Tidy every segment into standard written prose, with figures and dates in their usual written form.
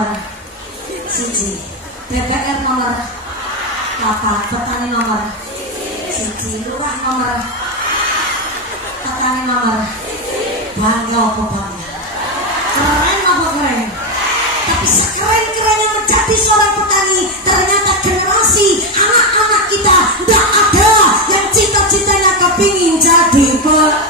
nomor siji, DPR nomor papat, petani nomor siji, lurah nomor petani nomor bangga apa bangga? Keren apa keren? Tapi sekeren-kerennya menjadi seorang petani, ternyata generasi anak-anak kita tidak ada yang cita-citanya kepingin jadi petani.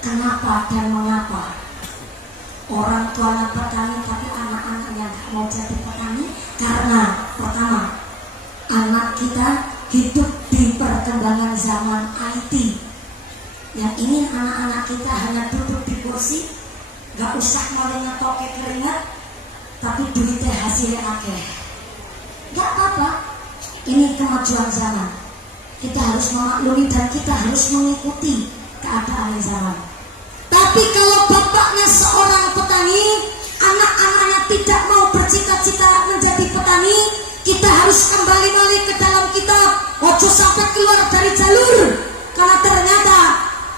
Kenapa dan mengapa orang tuanya petani tapi anak-anaknya tidak mau jadi petani? Karena pertama, anak kita hidup di perkembangan zaman IT. Yang ingin anak-anak kita hanya duduk di kursi, gak usah mulai ngetoke keringat, tapi duitnya hasilnya akeh. Gak apa-apa, ini kemajuan zaman. Kita harus memaklumi dan kita harus mengikuti keadaan zaman. Tapi kalau bapaknya seorang petani, anak-anaknya tidak mau bercita-cita menjadi petani, kita harus kembali ke dalam kitab. Ojo sampai keluar dari jalur, karena ternyata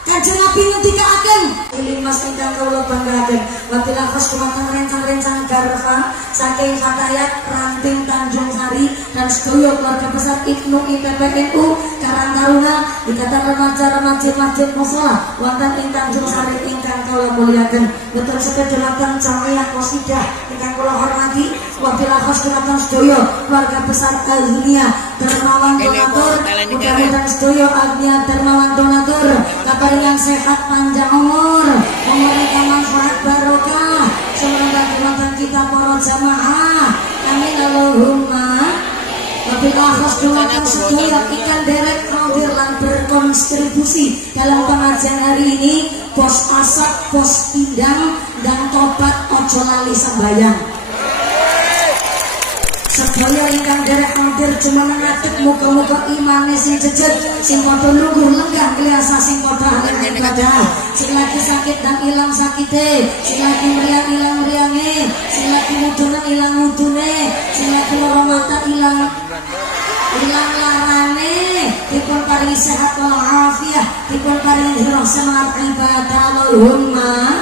Kanjeng Nabi ngendikaken eling mas ingkang kula banggaken wabilah khos kumatang rencang-rencang garfa saking Fatayat Ranting Tanjung Sari dan sedaya keluarga besar Ibnu IPPNU Karang Taruna ikatan remaja-remaja masjid mushola wonten ing Tanjung Sari ingkang kula muliaken betul sekedhelaken jamiah qasidah ingkang kula hormati wabilah khos kumatang sedaya keluarga besar Al-Hinia Dermawan Donatur mudah-mudahan sedaya Al-Hinia Dermawan Donatur yang sehat panjang umur, memberikan manfaat barokah, semoga kekuatan kita para jamaah. Amin Allahumma. Wabillahi akhos doakan sedaya ikan derek hadir lan berkontribusi dalam pengajian hari ini. Pos asap, pos pindang dan tobat ojo lali sembayang. Sedaya ingkang derek hadir cuma ngadeg muga-muga imane sing jejet, sing padha luhur lenggah kliasa sing padha ahli ibadah, sing lagi sakit dan ilang sakite, sing lagi mriang ilang mriange, sing lagi mudune ilang mudune, sing lagi lara mata ilang larane, dipun paringi sehat wal afiah, dipun paringi hirah semangat ibadah Allahumma.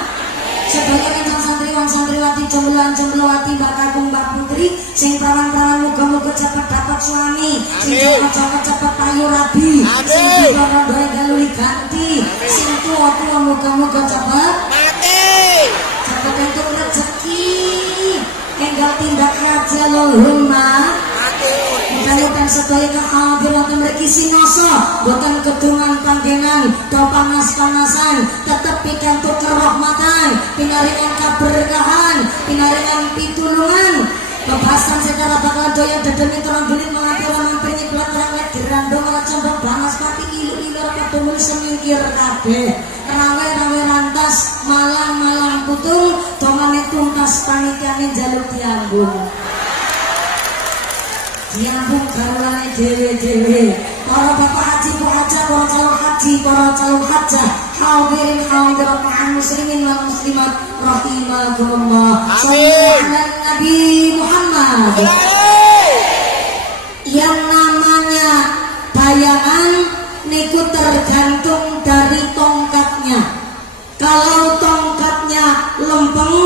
Sedaya ingkang santriwan santriwati jombloan-jomblowati Mbak Kakung Mbak Putri sing perawan-perawan muga-muga cepat dapat suami, sing cepat payu rabi, sing rondo galui ganti, sing tua-tua muga-muga cepat mati, cepat entuk rezeki, enggal tindak raja Allahumma. Mudah-mudahan sedaya kang hadir wonten mriki sinoso boten kedungan panggenan do panas-panasan tetep pikantuk kerahmatan pinaringan kaberkahan pinaringan pitulungan kebasan secara bakal doya dedemi terang gelit mengampira mampir nyiplat ranglet dirandong ala condong banas mati ilu-ilur ketumul semingkir kabeh rawe-rawe rantas malang-malang putung dongane tuntas panikiane jaluk diambung diambung garwane dewe-dewe para bapak haji, para calon haji, para calon hajah hadirin hadirat ma'al muslimin wal muslimat rahimakumullah. Amin. Nabi Muhammad. Yang namanya bayangan niku tergantung dari tongkatnya. Kalau tongkatnya lempeng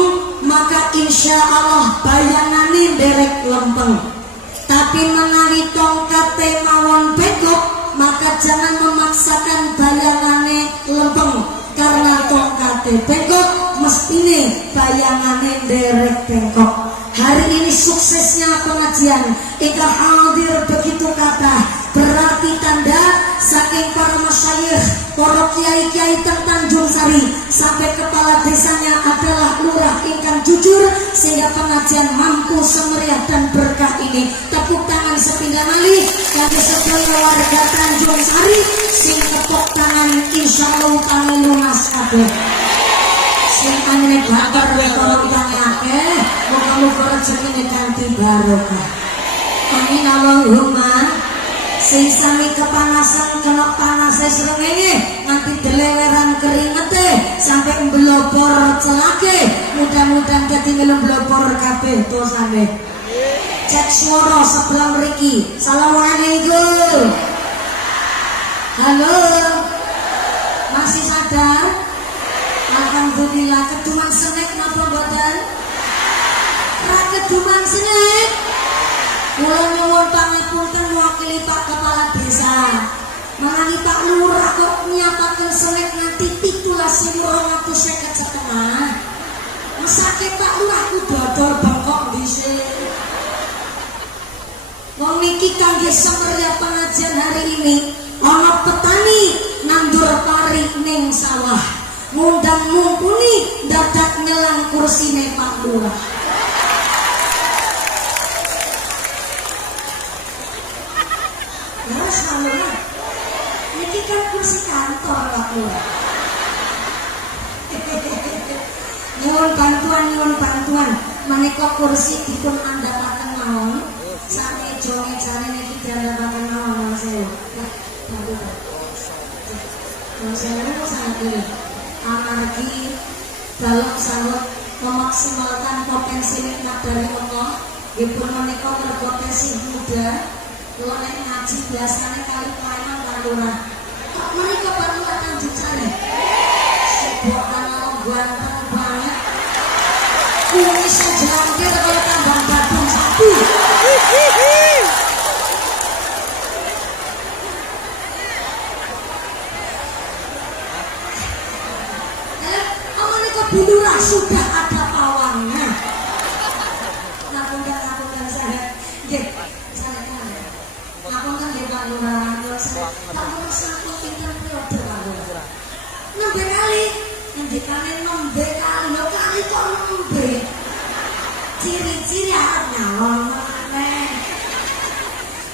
maka insya Allah bayangannya derek lempeng. Tapi menawi tongkat mawon bengkok maka jangan memaksakan bayangannya lempeng karena tongkat bengkok mestine bayangannya derek bengkok. Hari ini suksesnya pengajian ingkang hadir begitu kata berarti tanda saking para masyayikh, para kiai-kiai Tanjung Sari sampai kepala desanya adalah lurah ingkang jujur sehingga pengajian mampu semeriah dan berkah ini. Tepuk tangan sepinggan malih kangge sedaya warga Tanjung Sari sing tepuk tangan insyaallah kami lunas kabeh. Sing anjene babar kono utane akeh, muga-muga rezekine kanthi barokah. Amin Allahumma. Sing sami kepanasan kena panase srengenge nganti deleweran keringete sampai mbelobor celake mudah-mudahan dadi ngelomblobor kabeh dosane. Cek swara sebelah mriki. Assalamualaikum. Halo, masih sadar? Alhamdulillah. Keduman senek napa mboten? Ra keduman senek. Kula nyuwun pangapunten mewakili Pak Kepala Desa. Marani Pak Lurah kok nyatakan senek nganti 17.250 setengah. Mesake Pak Lurah ku dodol bengkok dhisik. Wong niki kangge semeriah pengajian hari ini. Ana petani nandur pari ning sawah. Ngundang mumpuni dadak nyelang kursine Pak Lurah. Ya salah. Niki kan kursi kantor Pak Lurah. Nyuwun bantuan. Menika kursi dipun andhalaken mawon. Sameja mejane niki diandhalaken mawon saya. Saya sangat amargi dalam sangat memaksimalkan potensi nikmat dari Allah. Dipun menika berpotensi muda. Kalau nek ngaji biasanya kali pelayanan Pak Lurah. Kok menika Pak Lurah Tanjung Sari? Sebuah kanal ganteng banget. Kumis saja hampir kalau tambang Badung satu. Bulurah sudah ada pawangnya. Ngapunten saya. Nggih, ngapunten nggih Pak Lurah. Pak Lurah sampun pinten periode Pak Lurah. Nembe kali, ngendikane nembe kali, lho kali kok nembe. Ciri-ciri arep nyalon meneh.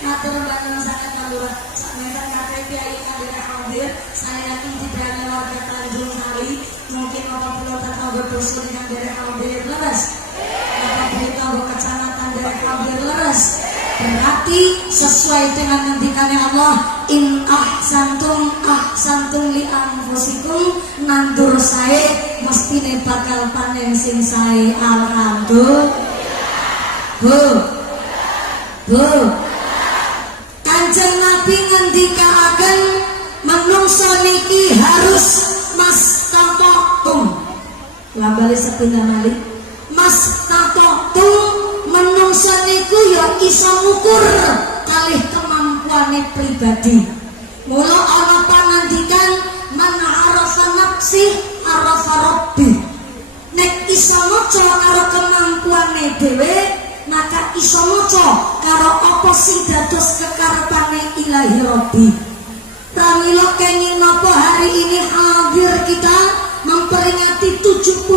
Matur nuwun sanget Pak Lurah. Sakmenika kabeh kiai kadhe hadir, saya yakin tidak ada warga Tanjung Sari. Mungkin apabila tetangga dusun yang dari hadir leres, apabila kecamatan dari hadir leres, berarti sesuai dengan ngendikannya Allah, in ahsantum li anfusikum, nandur sae mestine bakal panen sing sae. Alhamdulillah. Bu Kanjeng Nabi ngendikaken manungsa niki harus mastata'tum. Lambale sepindah malih. Mastata'tum manungsa niku ya iso ngukur kalih kemampuane pribadi. Mula ana pangandikan man arafa nafsi arafa rabbi. Nek iso maca karo kemampuane dhewe, maka iso maca karo apa sing dados kekarepane Ilahi Rabbi. Pramila kenging napa hari ini hadir kita memperingati 78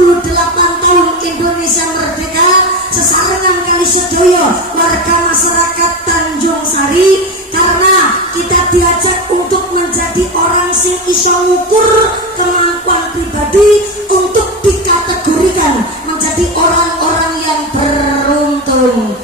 tahun Indonesia merdeka sesarengan kali sedaya warga masyarakat Tanjung Sari, karena kita diajak untuk menjadi orang sing iso ngukur kemampuan pribadi untuk dikategorikan menjadi orang-orang yang beruntung.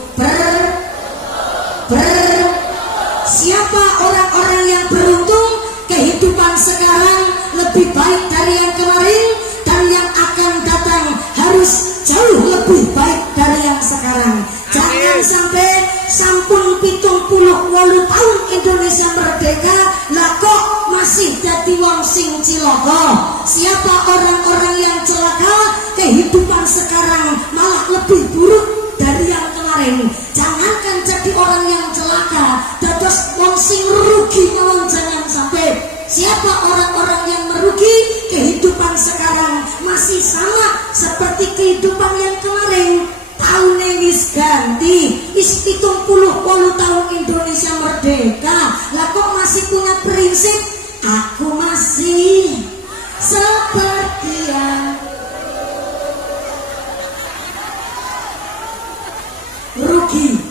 Siapa orang-orang yang beruntung? Kehidupan sekarang lebih baik dari yang kemarin, dan yang akan datang harus jauh lebih baik dari yang sekarang. Jangan sampai sampun 78 tahun Indonesia merdeka, lah kok masih jadi wong sing cilaka. Siapa orang-orang yang celaka? Kehidupan sekarang malah lebih buruk dari yang kemarin. Jangankan jadi orang yang celaka, dados wong sing rugi mawon jangan sampai. Siapa orang-orang yang merugi? Kehidupan sekarang masih sama seperti kehidupan yang kemarin. Tahunnya wis ganti, is 78 tahun Indonesia merdeka, lah kok masih punya prinsip aku masih seperti yang rugi.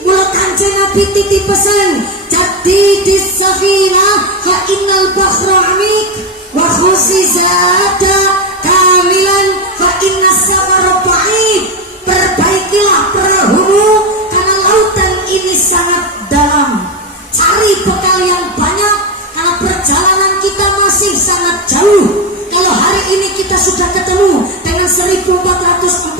Mula Kanjeng Nabi titip pesan, jadi disafina fa innal bahra amik wa khusizada kamilan fa innas safara ba'id. Perbaikilah perahumu karena lautan ini sangat dalam. Cari bekal yang banyak karena perjalanan kita masih sangat jauh. Kalau hari ini kita sudah ketemu dengan 1445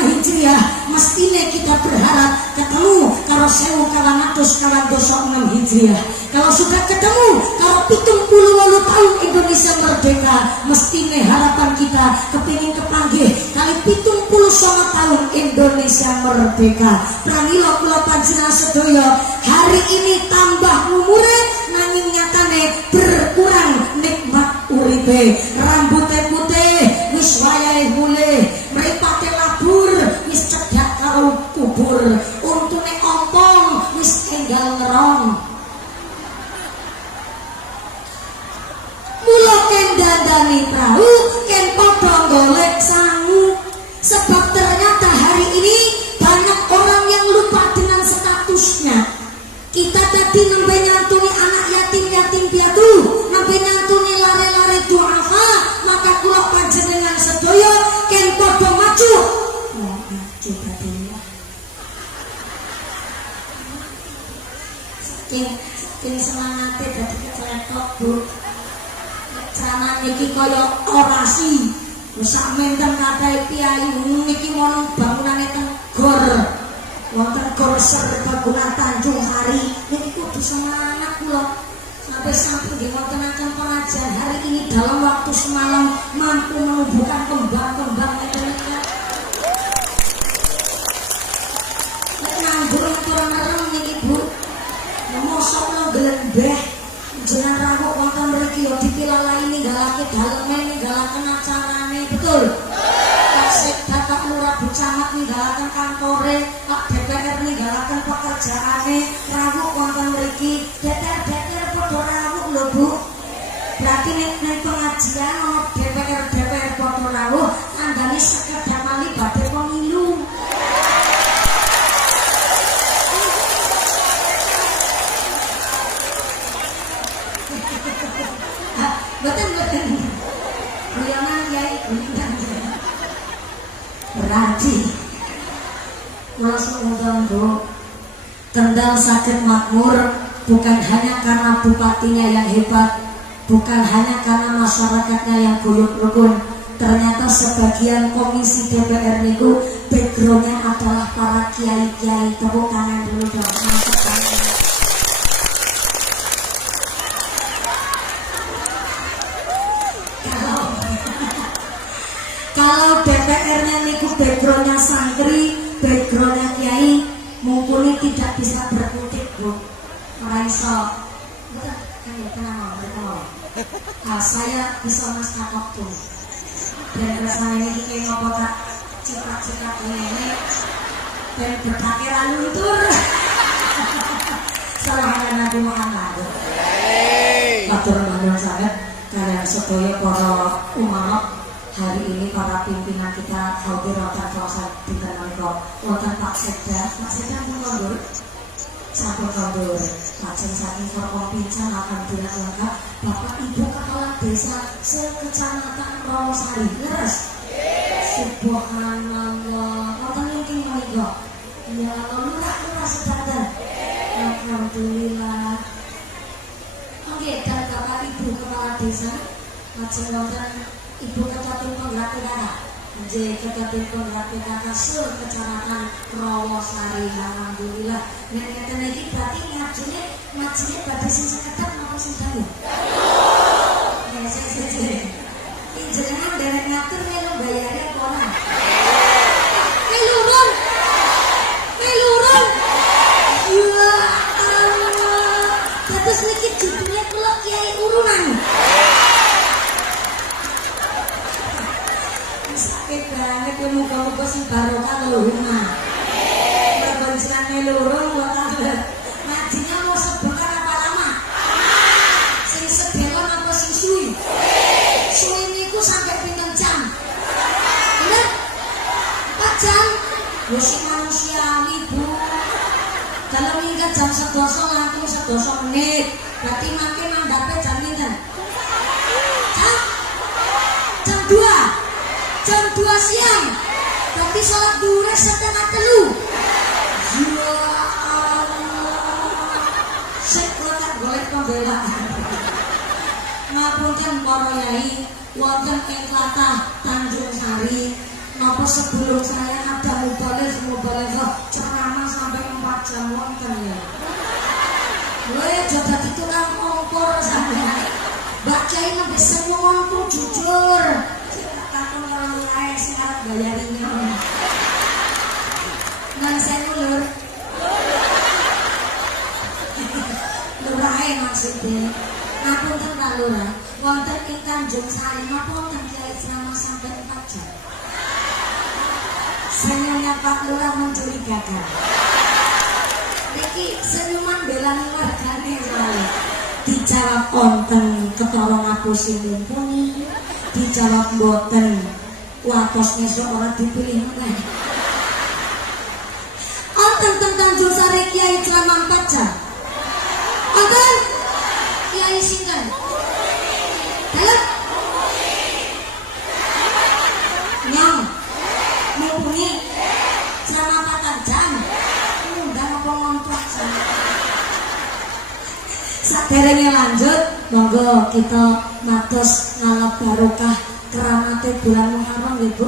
Hijriah, mestinya kita berharap ketemu karo 1426 Hijriah, kalau sudah ketemu karo 78 tahun Indonesia merdeka, mestine harapan kita kepingin kepanggih kali 79 tahun Indonesia merdeka. Pranila kula panjenengan sedaya hari ini tambah umure nanging nyatane berkurang nikmat uripe. Rambute putih wis wayahe mulih, mripate labur wis cedhak karo kubur, untune ompong wis enggal ngeron. Mula ken dandani perahu ken padha golek sangu, sebab ternyata hari ini banyak orang yang lupa dengan statusnya. Kita tadi nembe nyantuni anak yatim piatu, nembe nyantuni lare-lare duafa, maka kula panjenengan sedaya ken padha maju. Ya, coba dulu. Saking semangate dadi keceletok, Bu. Ceramah niki kaya orasi. Sak menten kathah kiai niki mono bangunane teng gor. Wonten gor Serbaguna Tanjung Sari. Niki kudu semangat kula. Sampai nggih wontenaken pengajian hari ini dalam waktu semalam mampu menumbuhkan kembang-kembang Indonesia. Nek nganggur turun-turun niki Bu. Mosok lo glembeh. Jeneng rawuh wonten mriki yo dipilalai ninggalake daleme, ninggalaken acarane, betul? Kasih Bapak Lurah Bu Camat ninggalaken kantore, Pak DPR ninggalaken pekerjaane, rawuh wonten mriki, DPR padha rawuh lho Bu. Berarti nek pengajian ono DPR padha rawuh, tandane sekedhap mali badhe pemilu. Betul. Guyonan Kiai guyonan. Berarti kula suwun Bu, Kendal saged makmur bukan hanya karena bupatinya yang hebat, bukan hanya karena masyarakatnya yang guyup rukun. Ternyata sebagian komisi DPR niku backgroundnya adalah para kiai-kiai. Tepuk tangan dulu dong. Kalau DPR-nya niku background-nya santri, background-nya kiai, mumpuni tidak bisa berkutik Bu. Ora iso. Betul, kan ya tenang. Saya bisa mas kakak tuh. Dan rasanya ini kayak ngopo tak ciprat-ciprat ini dan berpakai luntur. Salahnya Nabi Muhammad. Matur nuwun sanget kalian sedaya para umat. Hari ini para pimpinan kita hadir wonten kawasan dinten menika. Wonten Pak Sekda pun kondur. Sampun kondur. Lajeng saking Forkompinca alhamdulillah lengkap Bapak Ibu Kepala Desa sekecamatan Rawasari. Leres? Subhanallah. Wonten mungkin menika. Ya lurah sedanten. Alhamdulillah. Oke, dan Bapak Ibu Kepala Desa lajeng wonten Ibu Ketua Tim Penggerak PKK, Ketua Tim Penggerak PKK Kecamatan Rawasari. Alhamdulillah. Nek ngeten iki berarti ngajine badhe sing sekedap napa sing dalu? Ya sing. Jenengan derek ngatur melu bayare apa ora? Melurun. Ya Allah. Terus niki judulnya kula Kiai Urunan. Banget ya muka-muka sing barokah lho rumah. Perbensiran melurung kok ada. Ngajinya mau sebentar apa lama? Sing sedelon apa sing suwi? Suwi niku sampai pinten jam? Bener? 4 jam? Ya sing manusiawi Bu. Kalau minggat jam 11 langsung 11 menit. Berarti makin mandapnya jam pinten? Jam 2. Jam 2 siang. Berarti sholat duhur 2:30. Ya Allah. Sik tak golek pembelaan. Ngapunten para yai wonten ing tlatah Tanjung Sari. Napa sebelum saya ada mubalagh ceramah sampai jam wonten ya. Kowe jodoh tukang kompor sampeyan. Mbak Kiai nembe senyumanku jujur. Tak takon karo lurae sing arep bayarine. Nang sewu lur. Lurae maksudnya. Ngapunten Pak Lurah, wonten ing Tanjung Sari napa wonten Kiai selama sampai 4 jam. Senyumnya Pak Lurah mencurigakan. Niki senyuman belani wargane soalnya. Dijawab wonten ketara ngapusi mumpuni, dijawab mboten watos ngesuk ora dipilih meneh. Wonten teng Tanjung Sari Kiai selama 4 jam. Wonten Kiai sinten? Halo? Nyong mumpuni selama 4 jam. Undang apa ngontrak sana. Saderenge lanjut, monggo kita matos ngalap barokah keramate bulan Muharram nggih Bu.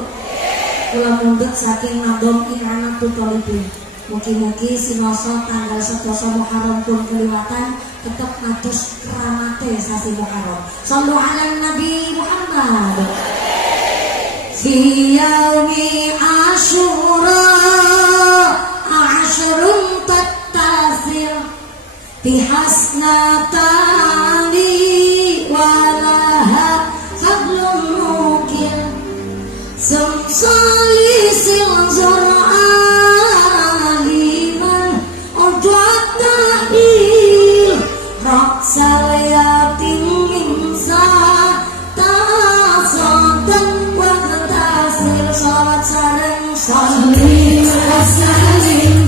Kula mundhut saking nambung Imam Tutolibin. Mugi-mugi sinoso tanggal 11 Muharram pun keliwatan tetep matos keramate sasi Muharram. Shallu ala Nabi Muhammad. Fi yaumi Asyura asyrun tattasil bihasnatani walaha fadlun mukil sumsali silzur'aliman udwat na'il raksal yatim minsa tasotan wadatasir salat sareng salim salim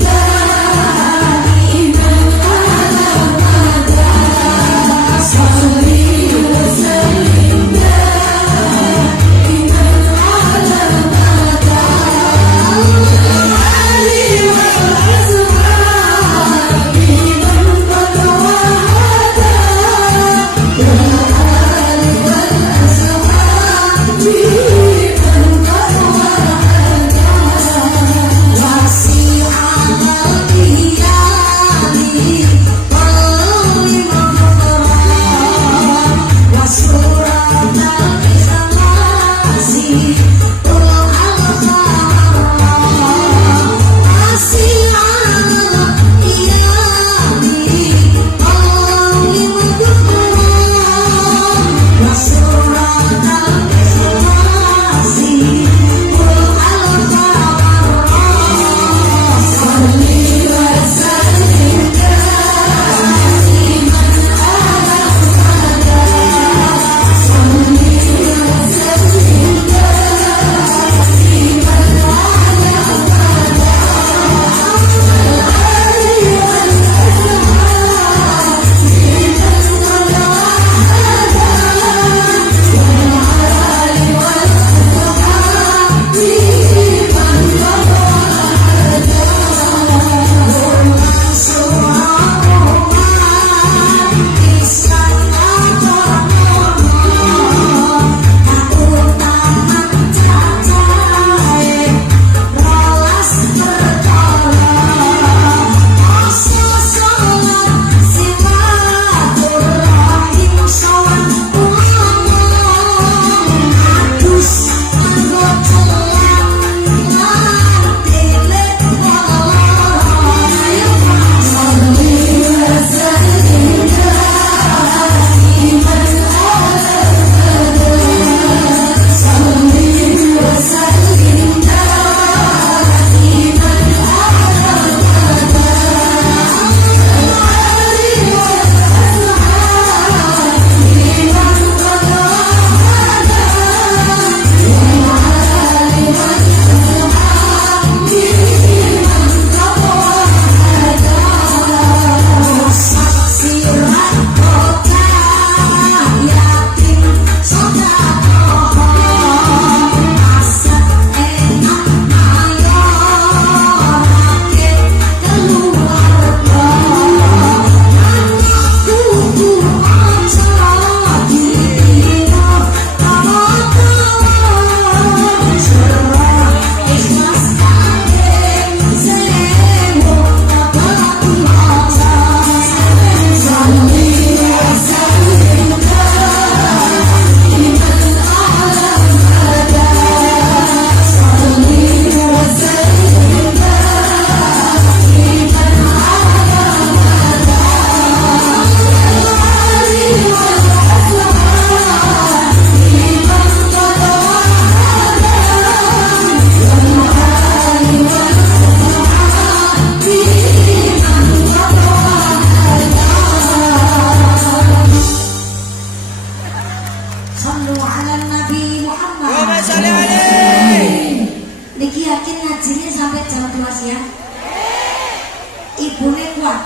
kuat?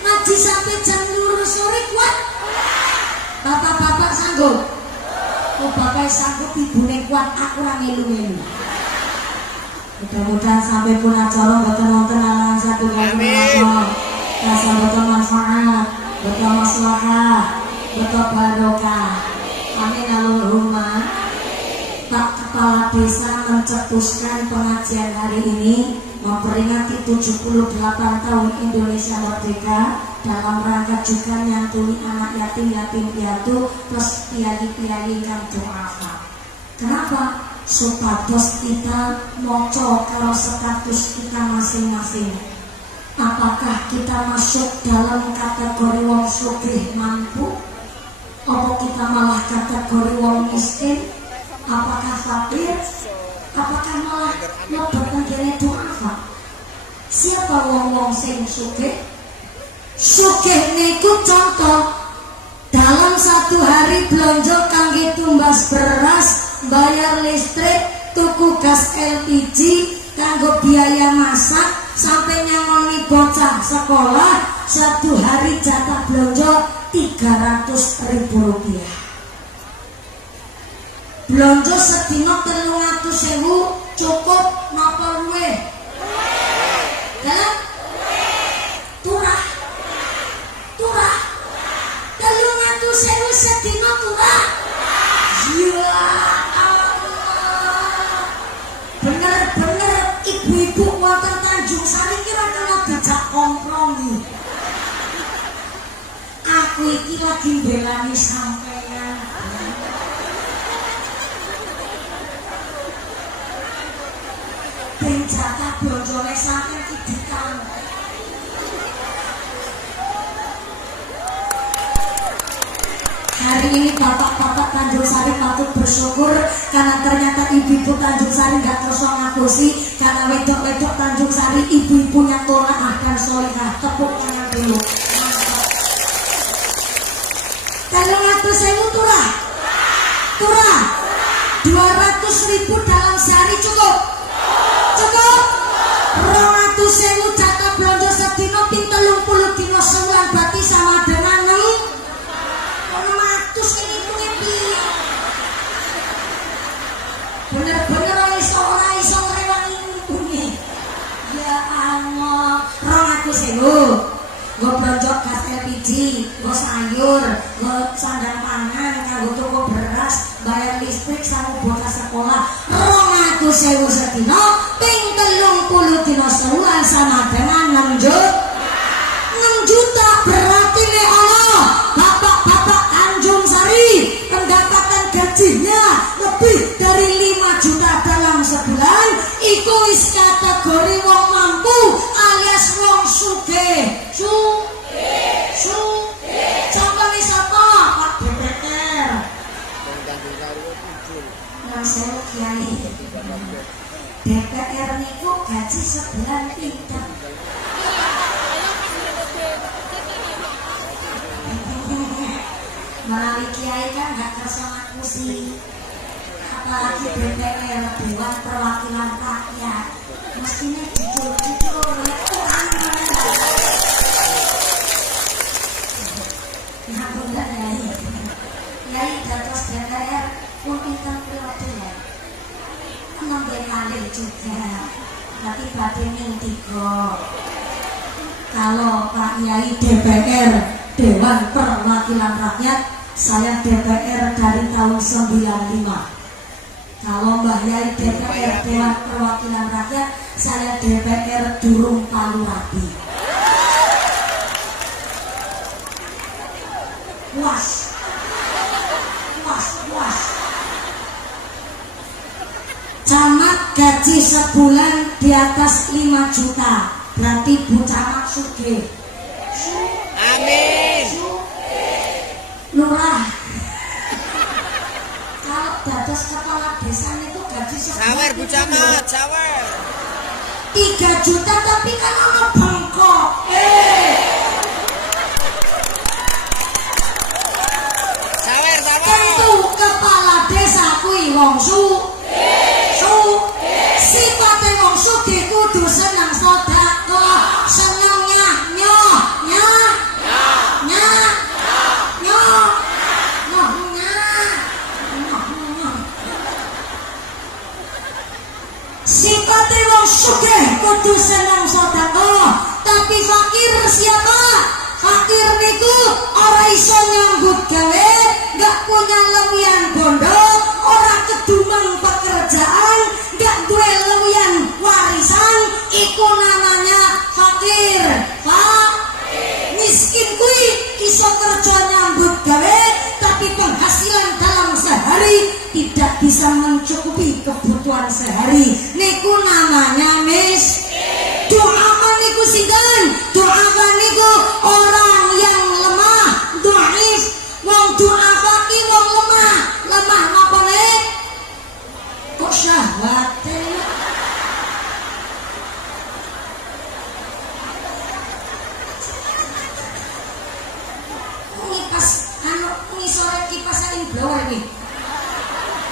Ngaji sampai jam 2 sore kuat? Bapak-bapak sanggup? Oh bapak sanggup, ibune kuat, aku ora melu-melu. Mudah-mudahan sampai pun acara boten wonten alang satu kali menapa. Rasa boten manfaat, boten maslahah, boten barokah. Amin Allahumma. Pak Kepala Desa mencetuskan pengajian hari ini memperingati 78 tahun Indonesia Merdeka dalam rangka juga nyantuni anak yatim piatu plus piyayi kang duafa. Kenapa? Supados kita moco karo status kita masing-masing. Apakah kita masuk dalam kategori wong sugih mampu? Apa kita malah kategori wong miskin? Apakah fakir? Apakah malah mlebet kene duafa? Siapa wong-wong sing sugih? Sugih niku contoh dalam satu hari belanja kangge tumbas beras, bayar listrik, tuku gas LPG, kanggo biaya masak, sampai nyangoni bocah sekolah, satu hari jatah belanja 300.000 rupiah. Belanja sedina 300.000 cukup napa luwih? Dalam turah 300.000 sedina turah. Ya Allah, bener-bener ibu-ibu wonten Tanjung Sari kira kena dijak kompromi. Aku iki lagi belani sampeyan. Ben jatah blonjone sampeyan iki ditang. Hari ini bapak-bapak Tanjung Sari patut bersyukur karena ternyata ibu-ibu Tanjung Sari nggak terus ngapusi, karena wedok-wedok Tanjung Sari ibu-ibunya tolaah dan solihah. Tepuk tangan dulu. Mantap. 300.000 turah. 200.000 dalam sehari cukup. 200.000 jatah belanja sedina ping 30 dina sebulan berarti sama dengan 600 ini piye? Bener-bener ora iso ngrewangi ibune. Ya Allah, 200.000 nggo belanja gas LPG, nggo sayur, nggo sandang pangan, kanggo tuku beras, bayar listrik sama bocah sekolah. 200.000 sedina ping 30 dina sebulan sama dengan 6 juta. Berarti nek ana bapak-bapak Tanjung Sari pendapatan gajinya lebih dari 5 juta dalam sebulan, iku wis kategori wong mampu alias wong sugih. Contohnya siapa? Pak DPR. Nang sewu kiai. DPR niku gaji sebulan pinten? Melalui kiai kan nggak kerasa ngapusi, apalagi DPR Dewan Perwakilan Rakyat, mestinya jujur oleh orang ya benar ya dados DPR pun pinter periode ya, nambah kali juga, tapi batin yang 3. Kalau Pak Yai DPR Dewan Perwakilan Rakyat, saya DPR dari tahun 95. Kalau Mbah Yai DPR Dewan Perwakilan Rakyat, saya DPR durung palu rabi. Puas. Camat gaji sebulan di atas 5 juta, berarti Bu Camat sugih. Amin. Lurah. Kalau dados kepala desa itu gaji sebulan. Sawer Bu Camat, sawer. 3 juta tapi kan ono bengkok. Sawer. Tentu kepala desa kuwi wong sipate wong sugih kudu seneng sedekah, seneng fakir siapa? Fakir niku ora iso nyambut gawe, gak punya lewian bondo, ora kedumeng pekerjaan, gak duwe lewian warisan, iku namanya fakir. Pak, miskin kuwi iso kerja nyambut gawe, tapi penghasilan dalam sehari tidak bisa mencukupi kebutuhan sehari. Niku namanya miskin. Doakan niku sinten? Doakan niku orang yang lemah, dhaif. Wong doakan ki wong lemah. Lemah napa nek? Kok syahwate? Ini pas ini sore kipas angin blower nih.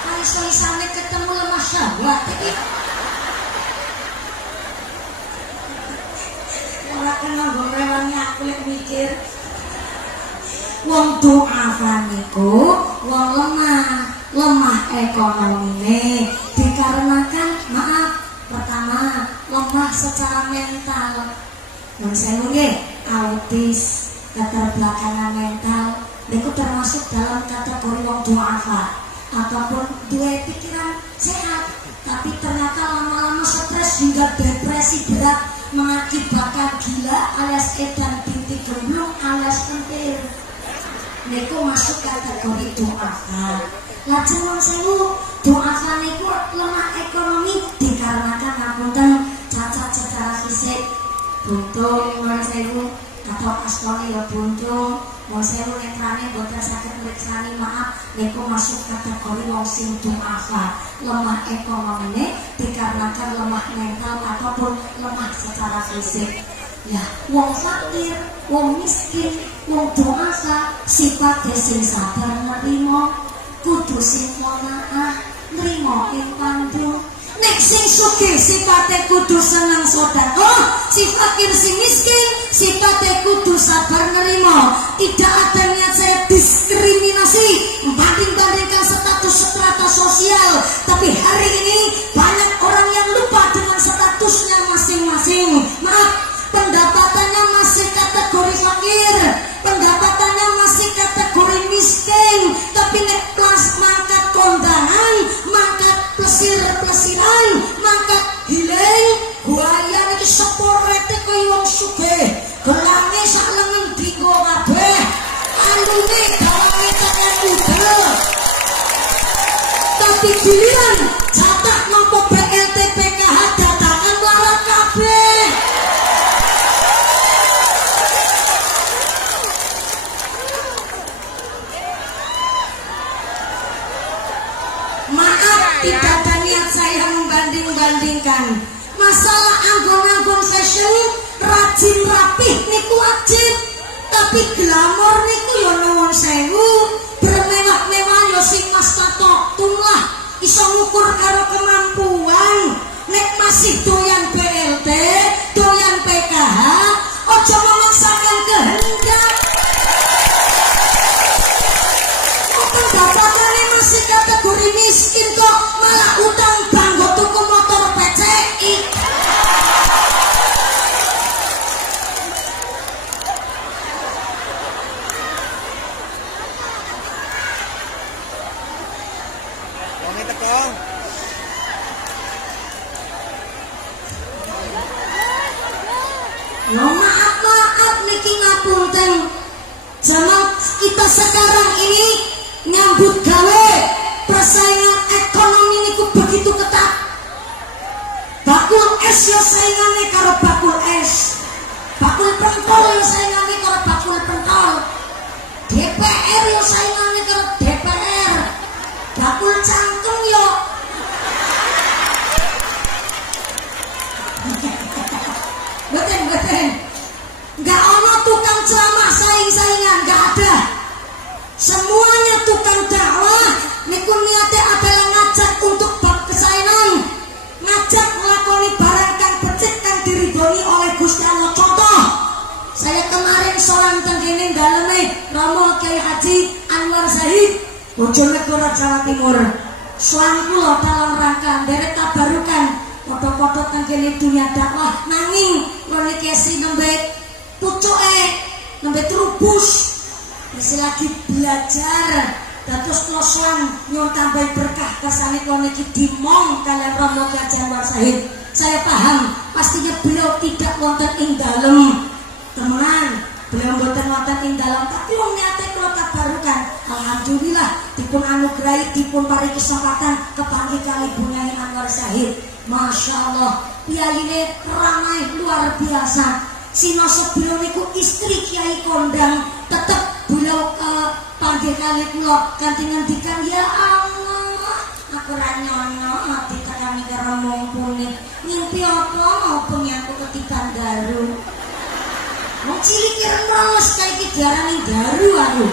Kali sore ketemu lemah syahwat iki. Ora kena gorewangi aku lek mikir. Wong doakan niku wong lemah ekonomine dikarenakan maaf pertama lemah secara mental. Mun sewu nggih autis, keterbelakangan mental niku termasuk dalam kategori wong doafa ataupun duwe pikiran sehat tapi ternyata lama-lama stres hingga depresi berat mengakibatkan gila alias edan binti gemblung alias kentir. Niku masuk kategori doafa. Lajeng wong sewu doafa niku lemah ekonomi dikarenakan ngapunten cacat secara fisik buntung wong sewu atau aspone ya buntung wong sewu netrane boten saged mriksani maaf niku masuk kategori wong sing doafa. Lemah ekonomine dikarenakan lemah mental ataupun lemah secara fisik. Ya, wong fakir, wong miskin, wong doafa sifate sing sabar nerima, kudu sing wanaah, nrimo ing pandhu. Nek sing sugih sifate kudu seneng sedekah, si fakir si miskin sifate kudu sabar nerima. Tidak ada niat saya diskriminasi membanding-bandingkan status strata sosial, tapi hari ini banyak orang yang lupa dengan statusnya masing-masing. Maaf, pendapatannya masih kategori fakir, pendapatannya masih kategori miskin, tapi nek plus mangkat kondangan, mangkat plesir-plesiran, mangkat hiling, buaya niki seporete kaya wong sugih, gelange sak lengen dinggo kabeh, alune gawane tekan udel. Tapi giliran jatah mampu BLT PKH dadakan melarat kabeh. Maaf, tidak ada niat saya membanding-bandingkan. Masalah anggon-anggon fashion, rajin rapih niku wajib. Tapi glamor niku ya nuwun sewu, bermewah-mewah ya sing mas tatok lah, iso ngukur karo kemampuan. Nek masih doyan BLT, doyan PKH, ojo memaksakan kehendak. Pendapatannya masih kategori miskin kok malah utang banggo tuku motor PCI. Wonge teko. No maaf niki ngapunten. Zaman kita sekarang ini nyambut gawe persaingan ekonomi niku begitu ketat. Bakul es ya saingane karo bakul es, bakul pentol ya saingane karo bakul pentol, DPR ya saingane karo DPR, bakul cangkem yo beten nggak ono tukang ceramah saing-saingan, nggak ada. Semuanya tukang dakwah niku niate adalah ngajak untuk bab kesaenan, ngajak melakoni barang kang becik kang diridhoni oleh Gusti Allah. Contoh, saya kemarin seorang tenggene daleme Romo Kiai Haji Anwar Zahid Bojonegoro Jawa Timur. Suami kula dalam rangka nderek tabarukan foto-foto tenggene dunia dakwah nanging kula niki nembe pucuke nembe trubus masih lagi belajar. Terus klosoan nyuwun tambah berkah kersane kula niki dimong kalian Romo Ki Anwar Said. Saya paham pastinya beliau tidak wonten ing dalem. Temenan, beliau mboten wonten ing dalem, tapi wong niate kula kabarukan. Alhamdulillah dipun anugerahi dipun paringi kesempatan kepanggih kali Bu Nyai Anwar Said. Masya Allah, piyaine ramai luar biasa. Sinoso beliau niku istri Kiai Kondang, tetap beliau panggil kali kula kanthi ngendikan ya Allah, aku ra nyono ati tekan karo mumpuni. Ngimpi apa bengi aku ketiban daru. Wong cilik remes kaya iki diarani daru aku.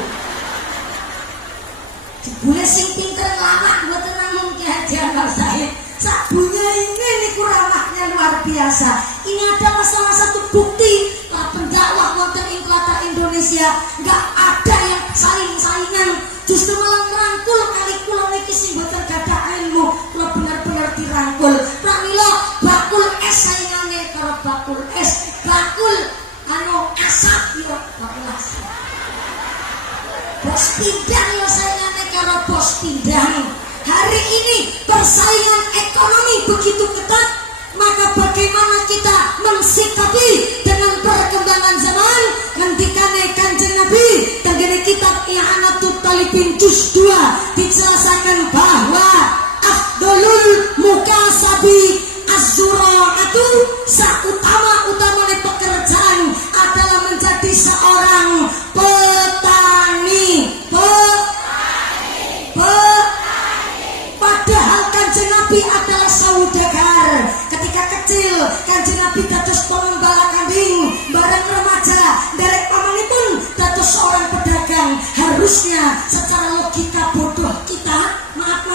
Jebule sing pinter lawak mboten namung Ki Haji Anwar Said. Sabunya ini niku ramahnya luar biasa. Ini adalah salah satu bukti pendakwah wonten ing tlatah Indonesia enggak ada yang saling-saingan, justru malah merangkul kali kula niki sing mboten gadah ilmu, kula bener-bener dirangkul. Pramila bakul es saingane karo bakul es, bakul anu asap yo bakul asap. Bos pindang yo saingane karo bos pindang. Hari ini persaingan ekonomi begitu ketat, maka bagaimana kita mensikapi dengan perkembangan zaman? Ngendikane Kanjeng Nabi tenggene kitab I'anatul Talibin juz 2 dijelaskan bahwa afdalul mukasabi az-zura'atu, sautama-utamane pekerjaan adalah menjadi seorang petani. Padahal Kanjeng Nabi adalah saudagar. Ketika kecil Kanjeng Nabi dados pengembala kambing, bareng remaja derek pamanipun dados seorang pedagang. Harusnya secara logika bodoh kita, maaf,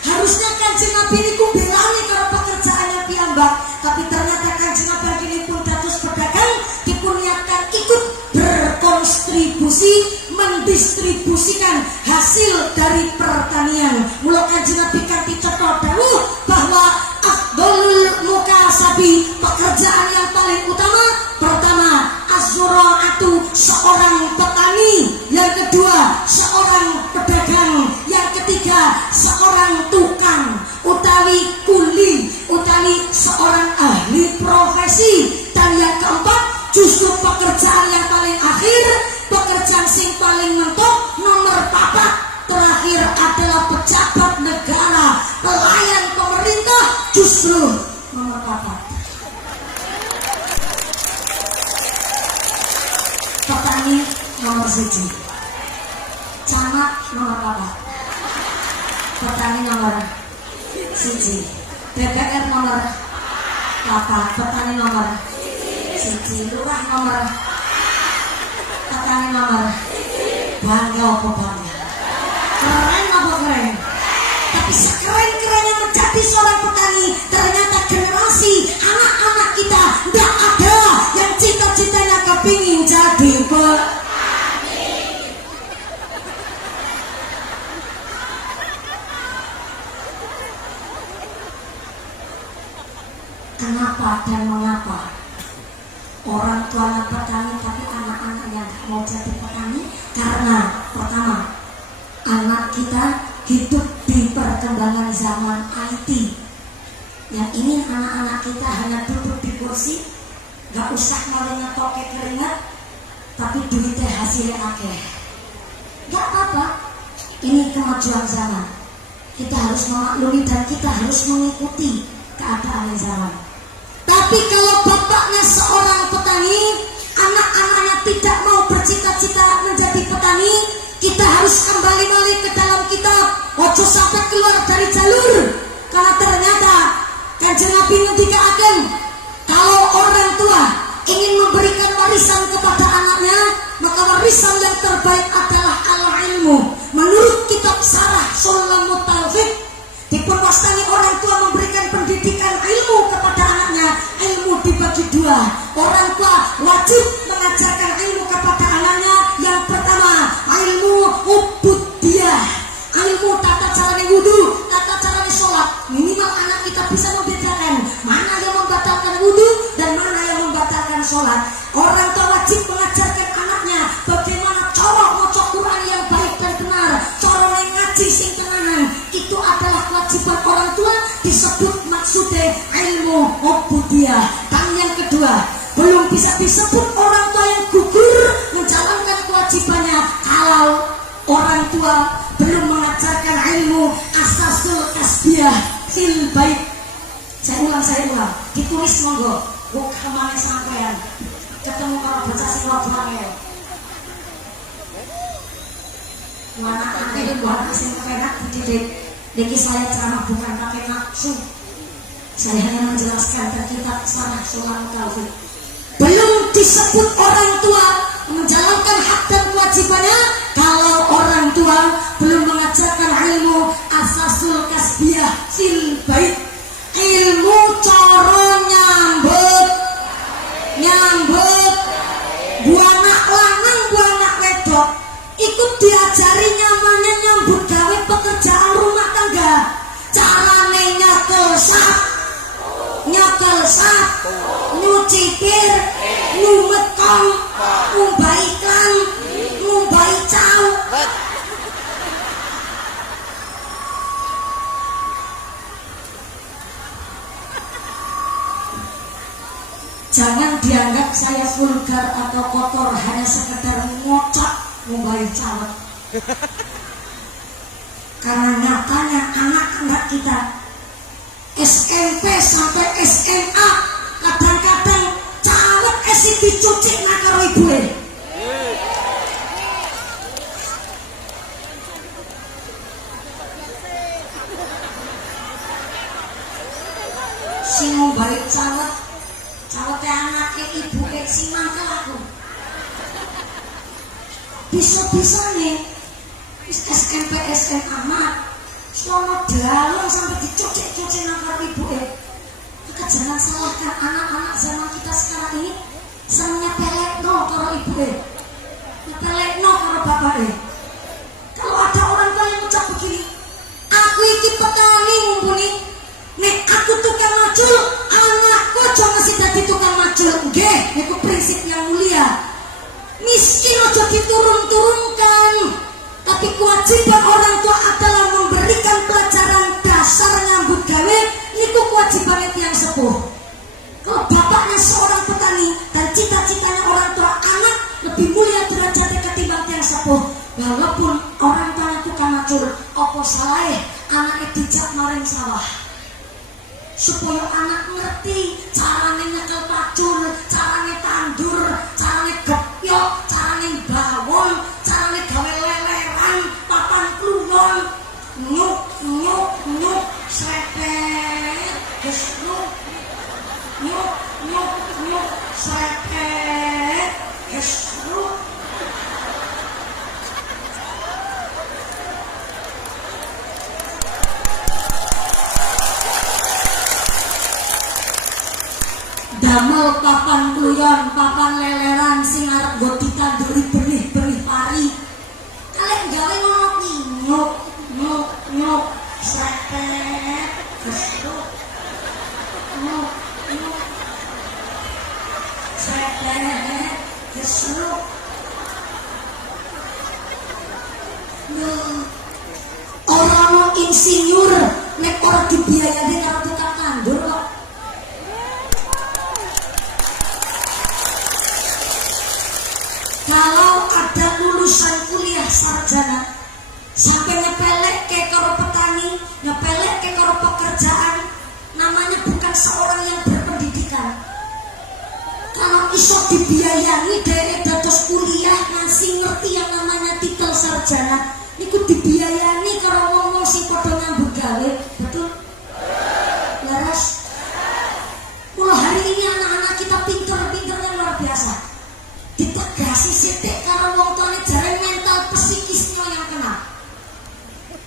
harusnya Kanjeng Nabi niku belani karo pekerjaan yang piyambak, tapi ternyata Kanjeng Nabi ini pun dados pedagang, dipun niatkan ikut berkontribusi mendistribusikan hasil dari pertanian. Mula Kanjeng Nabi kanthi cetha dawuh bahwa afdhalul mukasabi, pekerjaan yang paling utama, pertama az-zura'atu, seorang petani, yang kedua seorang pedagang, yang ketiga seorang tukang utawi kuli utawi seorang ahli profesi, dan yang keempat justru pekerjaan yang paling akhir, pekerjaan sing paling mentok, nomor 4 terakhir adalah pejabat negara, pelayan pemerintah, justru nomor 4. Petani nomor 1, camat nomor 4, petani nomor 1, DPR nomor 4, petani nomor 1, lurah nomor, petani nomor, bangga apa bangga? Keren apa keren? Tapi sekeren-kerennya menjadi seorang petani, ternyata generasi anak-anak kita tidak ada yang cita-citanya kepingin jadi petani. Kenapa dan mengapa orang tuanya petani tapi anak-anaknya tidak mau jadi petani? Karena pertama, anak kita hidup di perkembangan zaman IT. Yang ini anak-anak kita hanya duduk di kursi, gak usah malingnya toke keringat, tapi duitnya hasilnya akeh. Gak apa-apa, ini kemajuan zaman. Kita harus memaklumi dan kita harus mengikuti keadaan zaman. Tapi kalau bapaknya seorang petani, anak-anaknya tidak mau bercita-cita menjadi petani, kita harus kembali ke dalam kitab. Ojo sampai keluar dari jalur, karena ternyata Kanjeng Nabi ngendikaken kalau orang tua ingin memberikan warisan kepada anaknya, maka warisan yang terbaik adalah al-ilmu. Menurut kitab Syarah Sulamut Tauhid, diperwastani orang tua memberikan pendidikan ilmu kepada anaknya. Ilmu dibagi dua. Orang tua wajib mengajarkan ilmu kepada anaknya. Yang pertama, ilmu ubudiyah, ilmu tata cara wudu, tata cara sholat. Minimal anak kita bisa membedakan mana yang membatalkan wudu dan mana yang membatalkan sholat. Orang tua wajib kasbiyah. Dan yang kedua, belum bisa disebut orang tua yang gugur menjalankan kewajibannya kalau orang tua belum mengajarkan ilmu asasul kasbiyah fil bait. Saya ulang, ditulis monggo. Kok kemana sampean ketemu kalau bocah sing roblangel. Anak sing kepenak dididik. Niki saya ceramah bukan pakai nafsu. Saya hanya menjelaskan dari kitab Syarah Sulam Taufik. Belum disebut orang tua menjalankan hak dan kewajibannya kalau orang tua belum mengajarkan ilmu asasul kasbiyah fil bait. Ilmu cara nyambut buanak lanang buanak wedok ikut diajari nyamannya nyambut gawe pekerjaan rumah tangga. Carane nyekel sap, nyuci pir, ngumet kong, ngumbai iklan, ngumbai cau. Jangan dianggap saya vulgar atau kotor, hanya sekedar ngocak ngumbai cawet. Karena nyatanya anak-anak kita SMP sampai SMA kadang-kadang cawet esi dicuci nak karo ibuke. Sing ngumbai cawet anake ibuke sing mangkel aku. Bisa-bisane SMP SMA mat selama dalam sampai dicuci nangkar ibuke. Maka jangan salahkan anak-anak zaman kita sekarang ini semuanya pelekno karo ibuke, pelekno karo bapake. Kalau ada orang tua yang ucap begini, aku iki petani mumpuni, nek aku tukang macul, anakku aja masih dadi tukang macul. Nggih, itu prinsip yang mulia. Miskin aja diturun-turunkan, tapi kewajiban orang tua adalah memberikan pelajaran dasar nyambut gawe. Niku kewajibannya tiang sepuh. Kalau bapaknya seorang petani dan cita-citanya orang tua anak lebih mulia derajatnya ketimbang tiang sepuh. Walaupun orang tua tukang macul, apa salah anaknya dijak maring sawah, supaya anak ngerti carane nyekel pacul, carane tandur, carane gepyok, carane bawon, carane gawe leleran, papan kluwon, nyuk sepet, gesnuk, nyuk sepet, gesnuk. Damel papan kluyon, papan leleran sing arep nggo ditanduri benih-benih pari. Kalek gawe ngono ki nyuk sepet gesuk nyuk sepet gesuk. Ora ono insinyur nek ora dibiayani karo tukang tandur kok. Kalau ada lulusan kuliah sarjana sampai nyepelek ke karo petani, nyepelek ke karo pekerjaan, namanya bukan seorang yang berpendidikan. Kalau iso dibiayani dari dados kuliah masih ngerti yang namanya titel sarjana, niku dibiayani karo wong-wong sing padha nyambut gawe, betul? Laras. Mulai hari ini anak-anak kita pinter-pinternya luar biasa. Ditegasi sithik karo wong tuane jare mental psikisnya yang kena.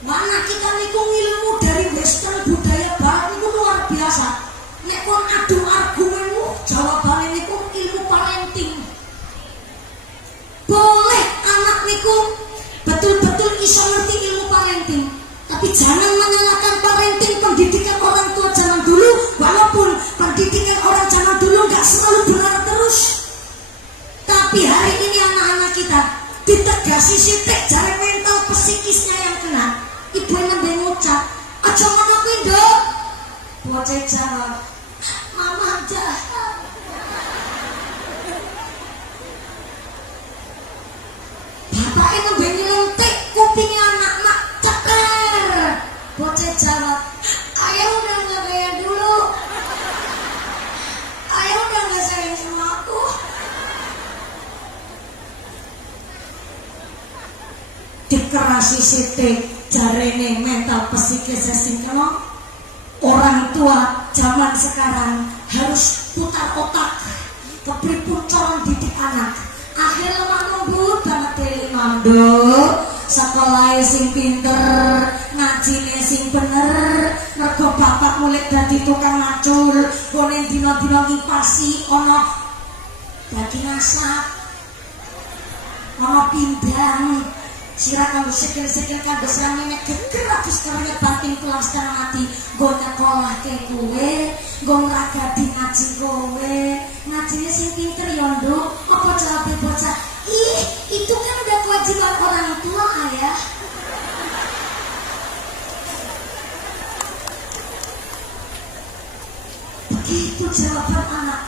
Mana kita niku ilmu dari western budaya barat niku luar biasa. Nek kon adu argumenmu jawabane niku ilmu parenting. Boleh anak niku betul-betul iso ngerti ilmu parenting, tapi jangan menyalahkan parenting pendidikan orang tua zaman dulu, walaupun pendidikan orang zaman dulu nggak selalu benar terus. Tapi hari ini anak-anak kita ditegasi sithik jare mental psikisnya yang kena. Ibu yang nembe ngucap, aja ngono kuwi, Nduk. Bocah jawab, mama jahat. Bapaknya nembe nyelentik kupingnya anak-anak ceker. Bocah jawab, ayah udah nggak kayak dulu. Ayah udah nggak sayang sama aku. Dikerasi sitik jarene mental psikis sing kelong. Orang tua zaman sekarang harus putar otak, kepripun cara didik anak. Akhir lemah lembut banget deli manduk, sekolah sing pinter, ngajine sing bener. Mergo bapak mulai dadi tukang ngacul, boleh dino-dino ngipasi ono daging asap, ono pindang. Sira kanggo sikil-sikil kanggo sramene geger abis karya banting tulang setengah mati. Nggo nyekolah ke kowe, nggo ngragati ngaji kowe. Ngajine sing pinter ya nduk. Apa jawabe bocah? Ih, itu kan udah kewajiban orang tua, ayah. Begitu jawaban anak.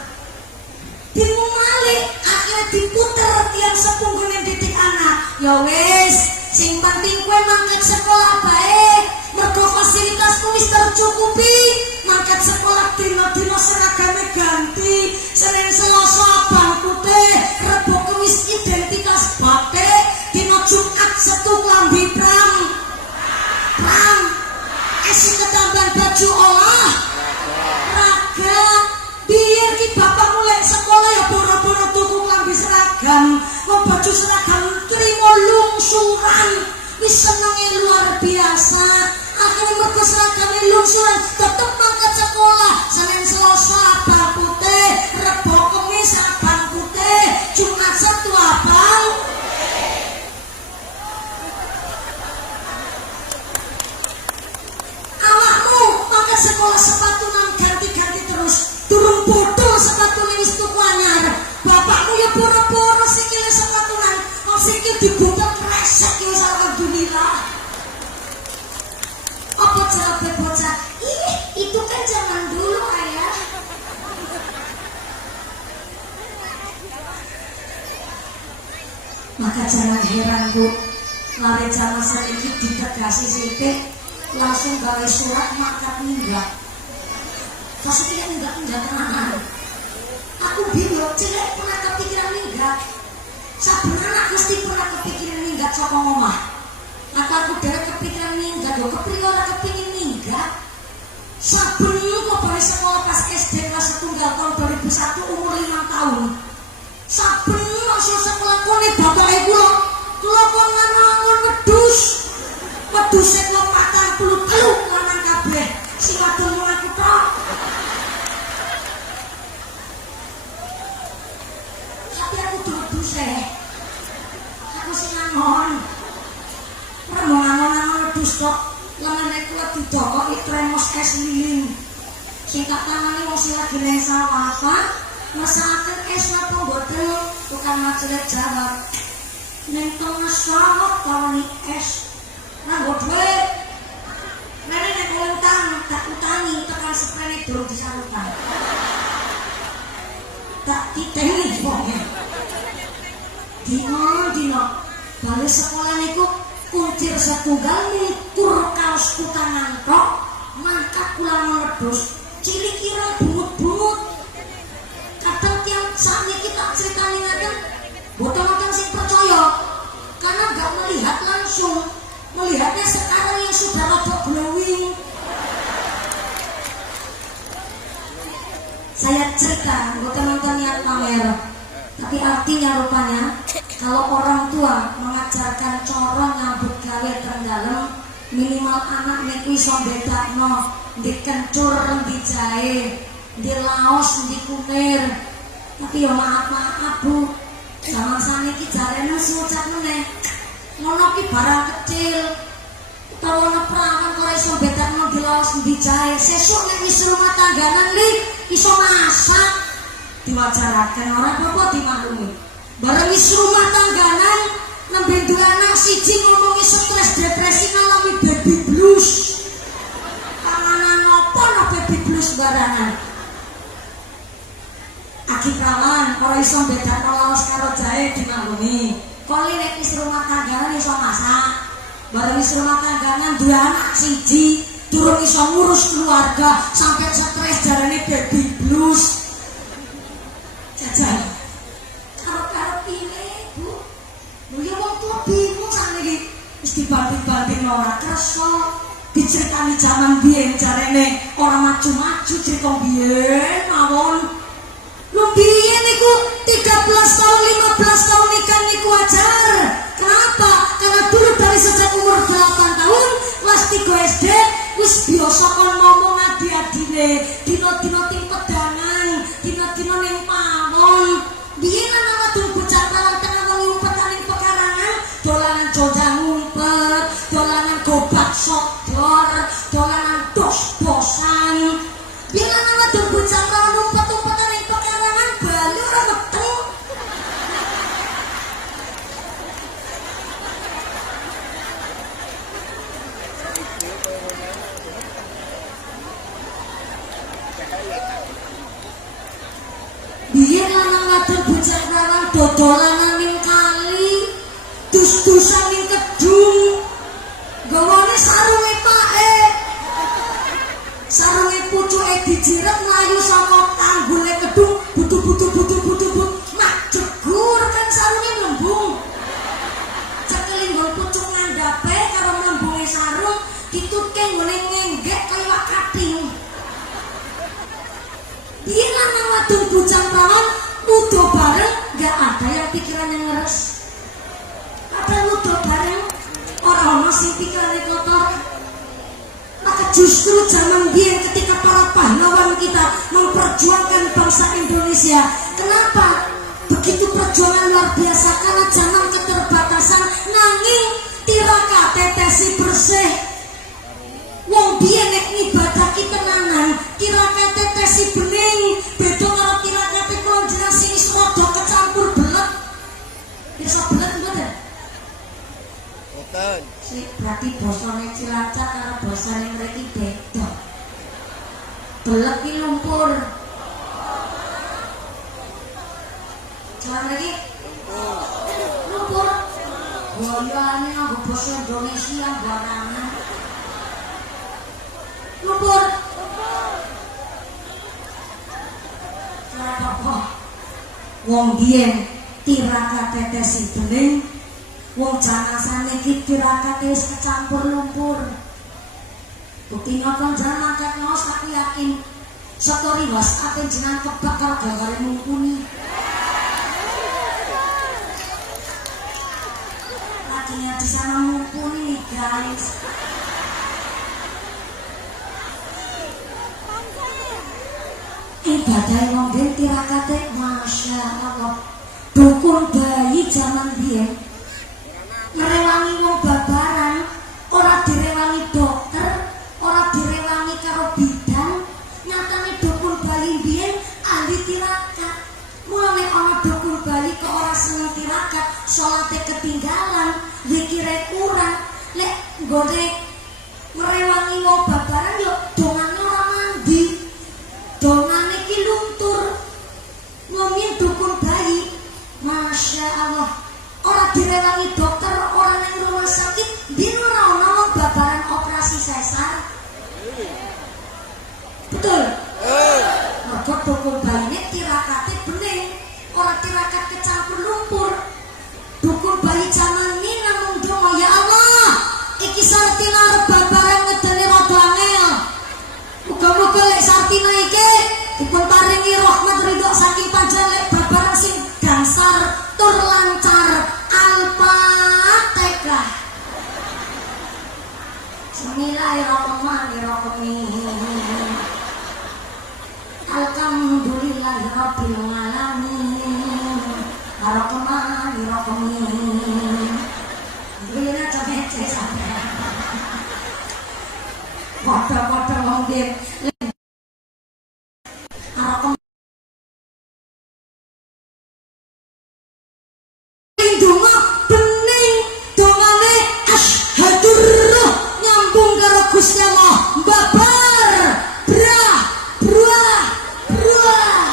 Bingung malih, akhirnya diputer tiang sepunggung yang didik anak. Ya wis, sing penting kowe mangkat sekolah baik. Mergo fasilitasku wis tercukupi. Mangkat sekolah dino-dino seragame ganti. Senin Selasa abang putih, Rebo Kamis identitas batik. Dino Jumat Setu klambi pram. Esi ketambahan baju olah raga. Biar ki bapak mulai sekolah ya boro-boro tuku klambi seragam, mau baju seragam terima lungsuran, wis senengnya luar biasa. Akhirnya mergo seragamnya lungsuran, tetep mangkat sekolah. Senin Selasa abang putih, Rebo Kamis abang putih, Jumat Sabtu abang. Awakmu mangkat sekolah sepatu nang ganti-ganti terus. Turun bodoh sepatu wis tuku anyar. Bapakmu ya boro-boro sikile sepatunan, wong sikil dibungkak kresek ya alhamdulillah. Apa jawabe bocah? Ih, itu kan zaman dulu, ayah. Maka jangan heran, Bu. Lare zaman saiki ditegasi sithik, langsung gawe surat makat minggat. Pasti tidak minggat tenanan. Aku bingung, cilik pernah kepikiran minggat. Sabenernya mesti pernah kepikiran minggat saka omah. Atau aku dhewe kepikiran minggat, lho kepriye ora kepingin minggat. Saben kok bare sekolah pas SD kelas 1 tahun 2001 umur 5 tahun. Saben masuk sekolah kene bapake kula kon ngangon wedhus. Wedhuse kula 40 lanang kabeh. Sing wadon mung aku tok. Tapi aku wedhus aku sing ngangon. Ora mau ngangon wedhus kok. Lenane kuwi didokoki tremos es lilin. Sing tak tangani wong sing lagi nang sawah, masakan es napa mboten? Tukang macet jawab. Ning tengah sawah tawani es. Nganggo dhuwit. Nene nek utang tak utangi tekan sprene durung disarutan. Tak titeni wonge. Dino bali sekolah niku kuncir setunggal ngukur kaos kutangan tok, mangkat kula wedhus, cilik kira bungut-bungut. Kadang tiang sakniki tak critani ngaten, boten-boten sing percaya karena enggak melihat langsung. Melihatnya sekarang yang sudah rodok glowing. Saya cerita, boten-boten niat pamer. Tapi artinya rupanya kalau orang tua mengajarkan cara nyambut gawe terdalam, minimal anak niku iso bedakno ndi kencur ndi jahe, ndi laos ndi kunir. Tapi ya maaf Bu, zaman saniki jarene sing ucap meneh. Ngono ki barang kecil. Utawa ana perawan kok iso bedakno ndi laos ndi jahe. Sesuk nek wis rumah tangganan li iso masak. Diwajaraken ora apa-apa dimaklumi. Bareng wis rumah tangganan nembe duwe anak siji ngomongi stres depresi ngalami baby blues. Panganan apa no baby blues barangan. Aki prawan ora iso bedakno lawas karo jahe dinanggoni. Kok nek wis rumah tangganan iso masak. Bareng wis rumah tangganan duwe anak siji, durung iso ngurus keluarga, sampai stres jarane baby blues. Jajan. Karo-karo pile, Bu. Lho ya wong tuwa bingung sakniki. Wis dibanding-banding ora kersa. Diceritani jaman biyen jarene ora maju-maju cerita biyen mawon. Lu biyen niku 13 tahun 15 tahun nikah niku wajar. Kenapa? Karena dulu dari sejak umur 8 tahun kelas 3 SD wis biasa kon ngomong adi-adine, dina-dina ting pedangan, dina-dina ning pawon. Biyen ana wadon bocah pawon tengah ngumpet ning pekarangan, dolanan jojang ngumpet, dolanan gobak sodor, dolanan dos-dosan. Biyen ana wadon bocah pawon ngumpet-ngumpet ning pekarangan bali ora meteng. Biyen lanang wadon bocah pawon dodolanan ning kali, dus-dusan ning kedung. Gawane sarunge pake. Sarunge pucuke dijiret mlayu saka tanggule kedung, butuh-butuh mak jegur kan sarunge mlembung. Cekeling nggon pucuk ngandhape karo mlembunge sarung ditutke nggone ngenggek kaya wak kating. Biyen lanang wadon bocah pawon udo bareng gak ada yang pikirannya ngeres. Ada udo bareng orang ono sing pikirane kotor. Maka justru zaman biyen ketika para pahlawan kita memperjuangkan bangsa Indonesia, kenapa begitu perjuangan luar biasa? Karena zaman keterbatasan nanging tirakate tesi bersih. Wong biyen nek ibadah ki tenanan, tirakate tesi bening, beda karo tirakate kula jenengan sing wis rada kecampur belet. Bisa belet mboten? Boten. Si berarti bosone Cilacap karo bosone mriki beda. Belet ki lumpur. Cara lagi lumpur. Goyane nggo basa Indonesia barangan. Lumpur. Kenapa? Wong biyen tirakate tesi bening. Wong janasane iki tirakate wis kecampur lumpur. Bukti ngoten jaman angkat ngaos aku yakin story WhatsApp jenengan kebak karo gagare mumpuni. Lakinya di sana mumpuni guys. Ibadah wong den tirakate Masya Allah. Dukun bayi zaman biyen ngerewangi wong babaran, ora direwangi dokter, ora direwangi karo bidan. Nyatane dukun bayi biyen ahli tirakat. Mulane ana dukun bayi kok ora seneng tirakat, salate ketinggalan, zikire kurang. Lek nggone ngrewangi wong babaran yo dongane ora mandi. Dongane ki luntur. Ngomong dukun bayi, Masya Allah. Ora direwangi dokter, ora nang rumah sakit, bin ora ono babaran operasi sesar. Betul? Mergo dukun bayine tirakate bening, ora tirakat kecampur lumpur. Dukun bayi zaman ini namung donga, ya Allah, iki Sartina arep babaran ngedene rada angel. Muga-muga lek Sartina iki dipun paringi rahmat ridho saking panjenengan lek babaran sing gangsar tur lancar. Al-Fatihah. Bismillahirrahmanirrahim. Alhamdulillahirabbil alamin. Ar-Rahmanirrahim. Dene coba sampai. Padha-padha wong nggih. Gusti Allah babar brah bruah bruah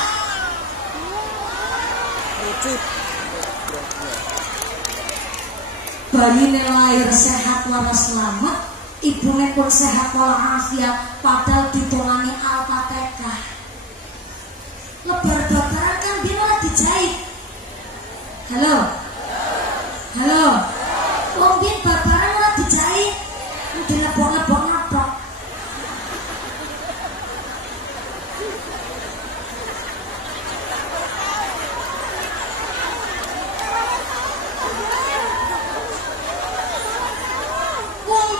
Bayine lahir sehat waras selamat, ibune pun sehat walafiat, padahal ditolani Al-Fatihah. Lebar babaran kan dia malah dijahit. Halo, halo, wong biyen babaran malah dijahit, dilebok-lebok nyaplok.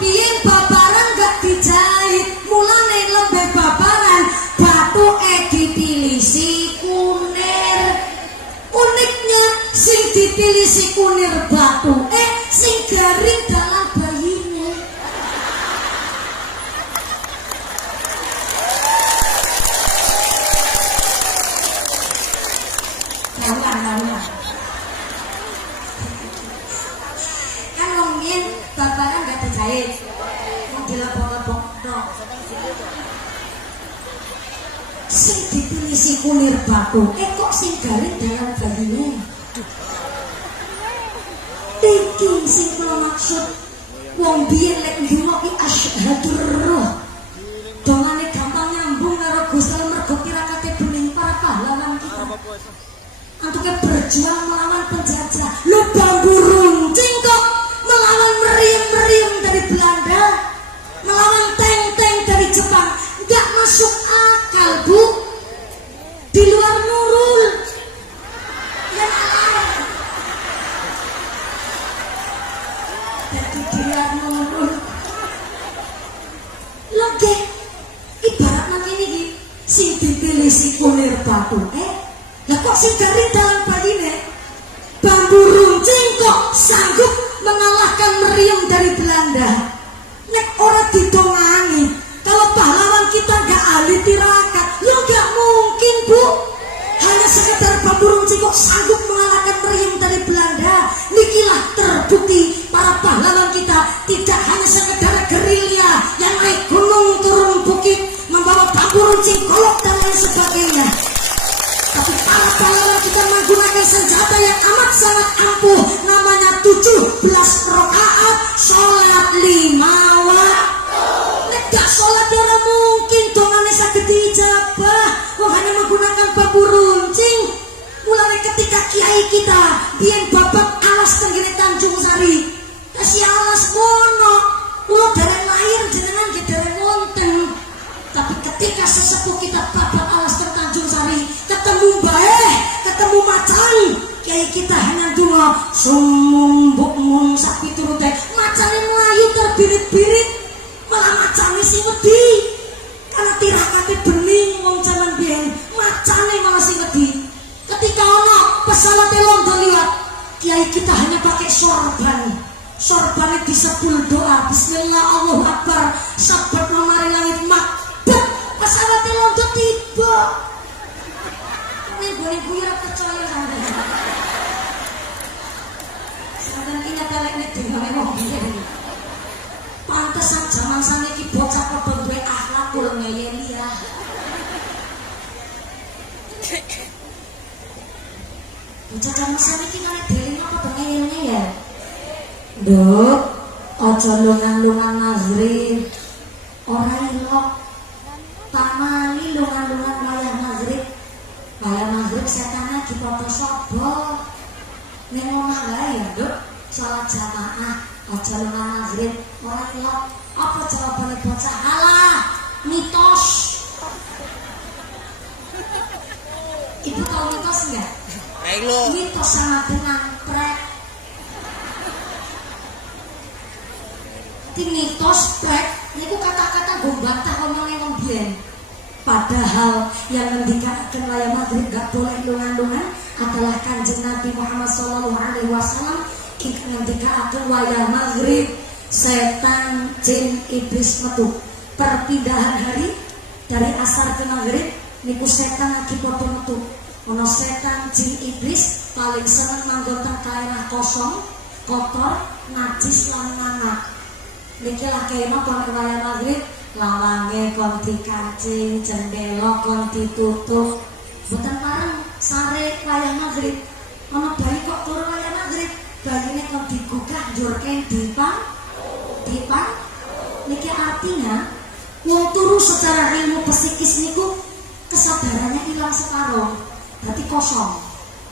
Biyen babaran gak dijahit, mulane lembe babaran batu dipilisi kunir. Uniknya sing dipilisi kunir batu sing garing dalam bayine. Kawan kan ngomongin babaran gak dijahit, mau dilebok-lebok dong. Sing dipilisi kunir batu kok sing garing dalam bayine. Iki sing kula maksud wong biyen lek ndonga ki asyhadur roh. Dongane gampang nyambung karo Gusti mergo pirakate bening para pahlawan kita. Antuke berjuang melawan penjajah. Lho bambu runcing kok melawan meriam-meriam dari Belanda, melawan tank-tank dari Jepang. Enggak masuk akal, Bu. Di luar nurul. Ya Allah. Jadi di luar nurul. Lagi ibarat ngene iki sing dipilih si kunir batu. Lah kok sing garing dalam bayine? Bambu runcing kok sanggup mengalahkan meriam dari Belanda. Nek ora didongani, kalau pahlawan kita gak ahli tirakat, lo gak mungkin, Bu. Hanya sekedar bambu runcing kok sanggup mengalahkan meriam dari Belanda. Nikilah terbukti para pahlawan kita tidak hanya sekedar gerilya yang naik gunung turun bukit membawa bambu runcing, golok dan lain sebagainya. Tapi para pahlawan kita menggunakan senjata yang amat sangat ampuh, namanya 17 rakaat sholat 5 waktu. Nek gak sholat ya ora mungkin dongane saged dijabah. Wong hanya menggunakan bambu runcing. Mulane ketika kiai kita biyen babak alas tenggene Tanjung Sari, si alas kono kula dereng lahir jenengan nggih dereng wonten. Tapi ketika sesepuh kita babak alas teng Tanjung Sari, ketemu bae, ketemu macan, kiai kita hanya donga sumum bukmun sak piturute, macane mlayu terbirit-birit, malah macane sing wedi. Karena tirakate bening wong jaman biyen, macane malah sing wedi. Ketika ono pesawat londo liwat, kiai kita hanya pakai sorban. Sorbannya disebul doa Bismillah Allahu Akbar, sabat memari langit makbet, pesawat londo tiba. Ning gue ora percaya sampe. Sampeyan iki nyatelekne dingane wong biyen. Pantesan jaman saniki bocah padha duwe akhlak kula ngeyeli ya. Bocah jaman saniki nek deling apa to ngeyel-ngeyel. Nduk, aja lungan-lungan maghrib. Ora ilok. Tamani lungan-lungan wayah maghrib. Wayah maghrib setane dipoto sobo. Ning omah wae ya, Nduk. Salat jamaah, aja lungan maghrib. Ora ilok. Apa jawabane bocah? Alah, mitos. Ibu tahu mitos enggak? Mitos sama dengan prek. Mitos prek niku kata-kata gombantah omongane wong biyen. Padahal yang ngendikaken wayah maghrib gak boleh lungan-lungan adalah Kanjeng Nabi Muhammad sallallahu alaihi wasallam. Kita ngendikaken wayah maghrib setan jin iblis metu. Perpindahan hari dari asar ke maghrib niku setan lagi padha metu. Ono setan jin iblis paling seneng manggon teng daerah kosong, kotor, najis lan nganak. Niki lagi napa wayah maghrib lawange kon dikancing, jendela kon ditutup. Mboten pareng sare wayah maghrib. Ana bayi kok turu wayah secara ilmu psikis niku kesadarannya hilang separuh, berarti kosong.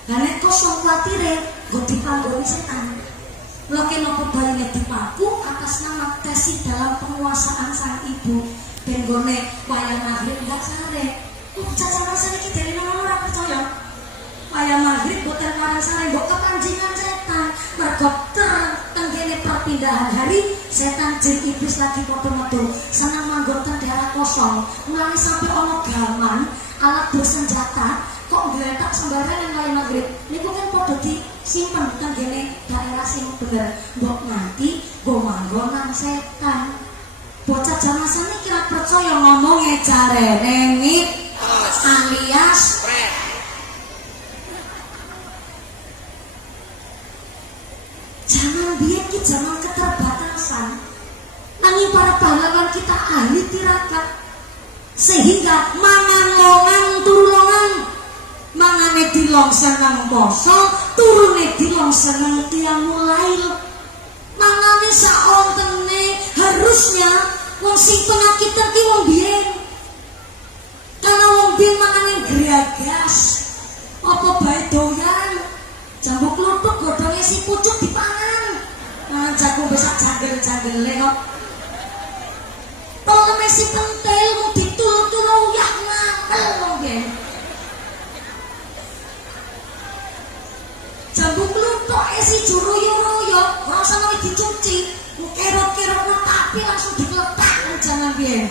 Dan nek kosong kuatire nggo dipanggoni setan. Loke nopo bayinya dipaku atas nama tesi dalam penguasaan sang ibu. Ben gone wayang maghrib ndak sare. Caca rasane iki dari nang ora percaya. Wayang maghrib boten warang sare mbok kepanjingan setan. Mergo tenggene perpindahan hari setan jin iblis lagi padha-padha seneng manggon teng daerah kosong. Mulane sampai ono gaman alat bersenjata kok ngletak sembarangan wayang maghrib. Niku kan padha disimpen tenggene daerah sing bener. Mbok nanti go manggon nang setan. Bocah jaman sane kira percaya ngomongnya jarene alias zaman biyen ki zaman keterbatasan. Nanging para pahlawan kita ahli tirakat. Sehingga mangan longan turu longan. Mangane dilong seneng poso, turune dilong seneng qiyamul lail. Mangane saontene harusnya wong sing penyakitan ki wong biyen. Karena wong biyen mangane gragas. Apa bae doyan. Jambu kluthuk godhonge si pucuk dipangan. Mangan jagung besak jagel-jagele kok. Toleme si pentil mung ditul-tul uyah ngapel wong biyen. Jambu kluthuk si juruyo-ruyo ora usah dicuci. Kerok-kerok tapi langsung digeletak jangan biyen.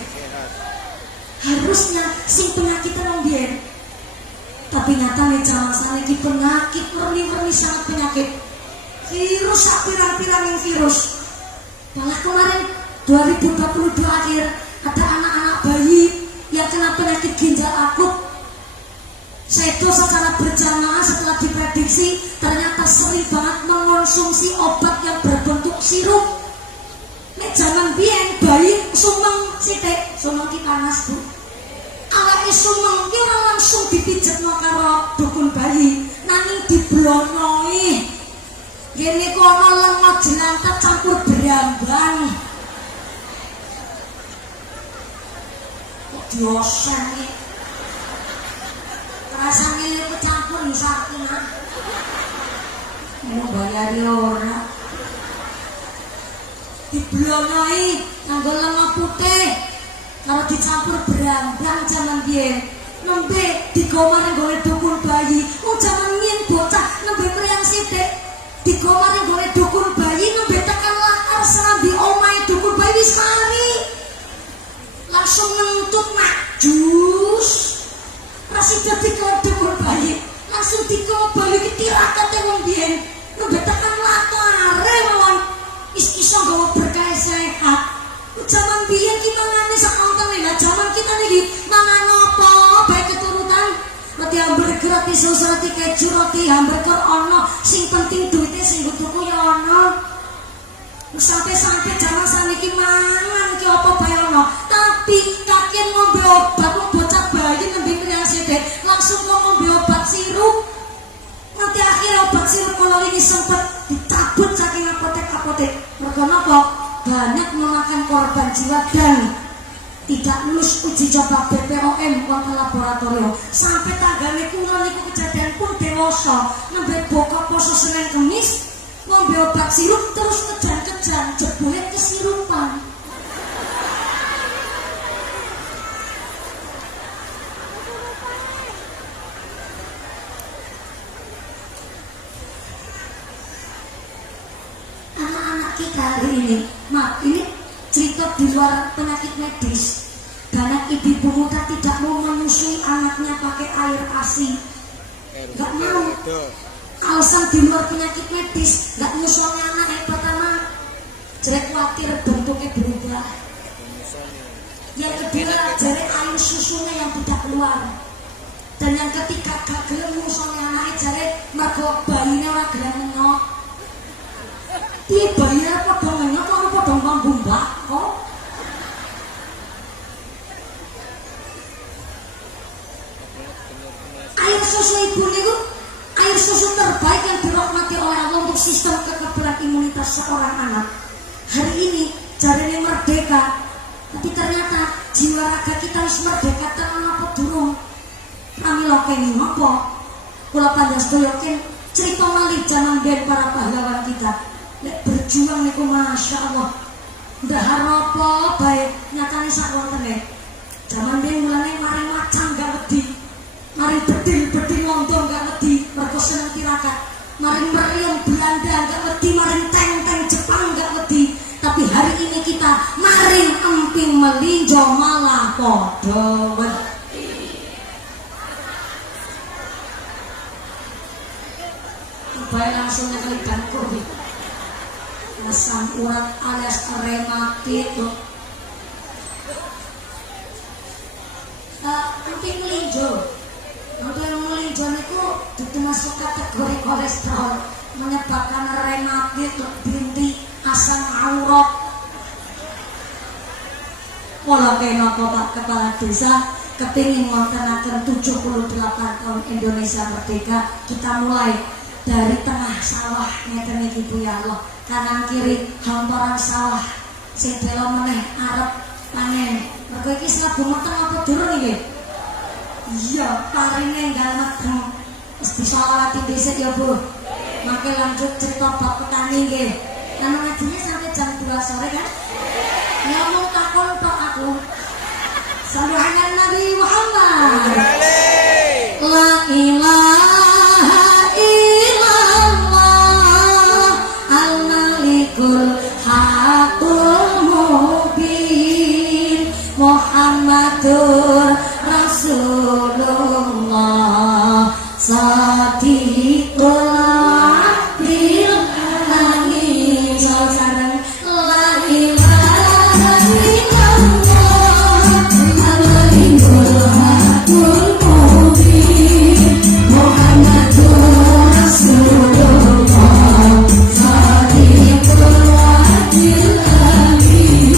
Harusnya sing penyakitan wong biyen. Tapi nyatane zaman saiki penyakit werni-werni sangat penyakit. Virus sak pirang-pirang virus. Malah kemarin 2022 akhir ada anak-anak bayi yang kena penyakit ginjal akut. Sedo secara berjamaah setelah diprediksi ternyata sering banget mengonsumsi obat yang berbentuk sirup. Nek zaman biyen bayi sumeng sithik, sumeng ki panas Bu. Awake sumeng ki ora langsung dipijetno karo dukun bayi, nanging diblonoi. Ngene kono lenga jelantet campur berambang. Kok diosen iki? Rasane kecampur sakina. Mau bayar ora? Diblonoi nganggo lenga putih kalau dicampur berambang zaman biyen nembe digomar nggone dukun bayi. Zaman biyen bocah nembe mriyang sithik digomar nggone dukun bayi nembe tekan lakar serambi omahe dukun bayi wis mari langsung ngentut nak jus rasida dukun bayi langsung dikobali ke tirakat wong biyen nembe tekan lakar mawon iso nggawa berkah sehat. Zaman biyen ki mangane sakonten lha zaman kita niki mangan apa bae keturutan roti hamburger roti sus roti keju roti hamburger ono sing penting duite sing tuku ya ono. Sampai zaman saniki mangan ki apa bae ono tapi kakek ngombe obat bocah bayi nembe mriyang sithik langsung ngombe obat sirup. Nanti akhir obat sirup kalau ini sempat dicabut saking apotek-apotek. Mergo napa? Banyak memakan korban jiwa dan tidak lulus uji coba BPOM konten laboratorium. Sampai tanggane kula niku kejadian pun dewasa nembe buka poso Senin Kemis ngombe obat sirup terus kejan-kejan jebule kesirupan. Kita hari ini, ini cerita di luar penyakit medis. Banyak ibu muda tidak mau menyusui anaknya pakai air ASI, nggak mau. Alasan di luar penyakit medis, nggak nyusui anak pertama, jadi khawatir bentuknya berubah. Yang kedua, jadi air susunya yang tidak keluar. Dan yang ketiga, gak gelem nyusui anaknya, jadi mergo bayinya ora gelem nengok. Dia bayar potongannya kalau potong bambu kok. Air susu ibu itu air susu terbaik yang dirahmati oleh Allah untuk sistem kekebalan imunitas seorang anak. Hari ini jarene merdeka Tapi ternyata jiwa raga kita wis merdeka tenan apa durung? Pramila kenging apa? Kula panjenengan yakin cerita malih jaman biyen para pahlawan kita. Lek berjuang niku Masya Allah. Ndahar apa bae nyatane sak wontene. Jaman biyen mulane mari macam gak wedi. Mari bedil-bedil londo gak wedi, mergo seneng tirakat. Mari meriam Belanda gak wedi, mari tank-tank Jepang gak wedi. Tapi hari ini kita mari emping melinjo malah padha wedi. Bae langsung nyekeli bangku iki. Masang urat alias rematik tuh. Emping melinjo. Untuk yang melinjo niku termasuk kategori kolesterol, menyebabkan rematik, binti, asam aurat. Walau kena Pak Kepala Desa kepingin ngontenaken 78 tahun Indonesia merdeka, kita mulai dari tengah sawah ngeten iki Bu ya Allah. Kanan kiri hamparan sawah sing bela meneh arep panen. Mergo iki slabu meteng apa durung iki? Iya, parine enggal meteng. Wis bisa lawati dhisik ya Bu. Mangke lanjut cerita bab petani nggih. Kan ngajine sampai jam 2 sore kan? Ngomong takon tok aku. Sallallahu Nabi Muhammad. La ilaha illallah al-malikul haqqul mubin Muhammadur Rasulullah Sadiqul Abdil Amin. Sareng la ilaha illallah al-malikul haqqul mubin Muhammadur Rasulullah Sadiqul Abdil Amin.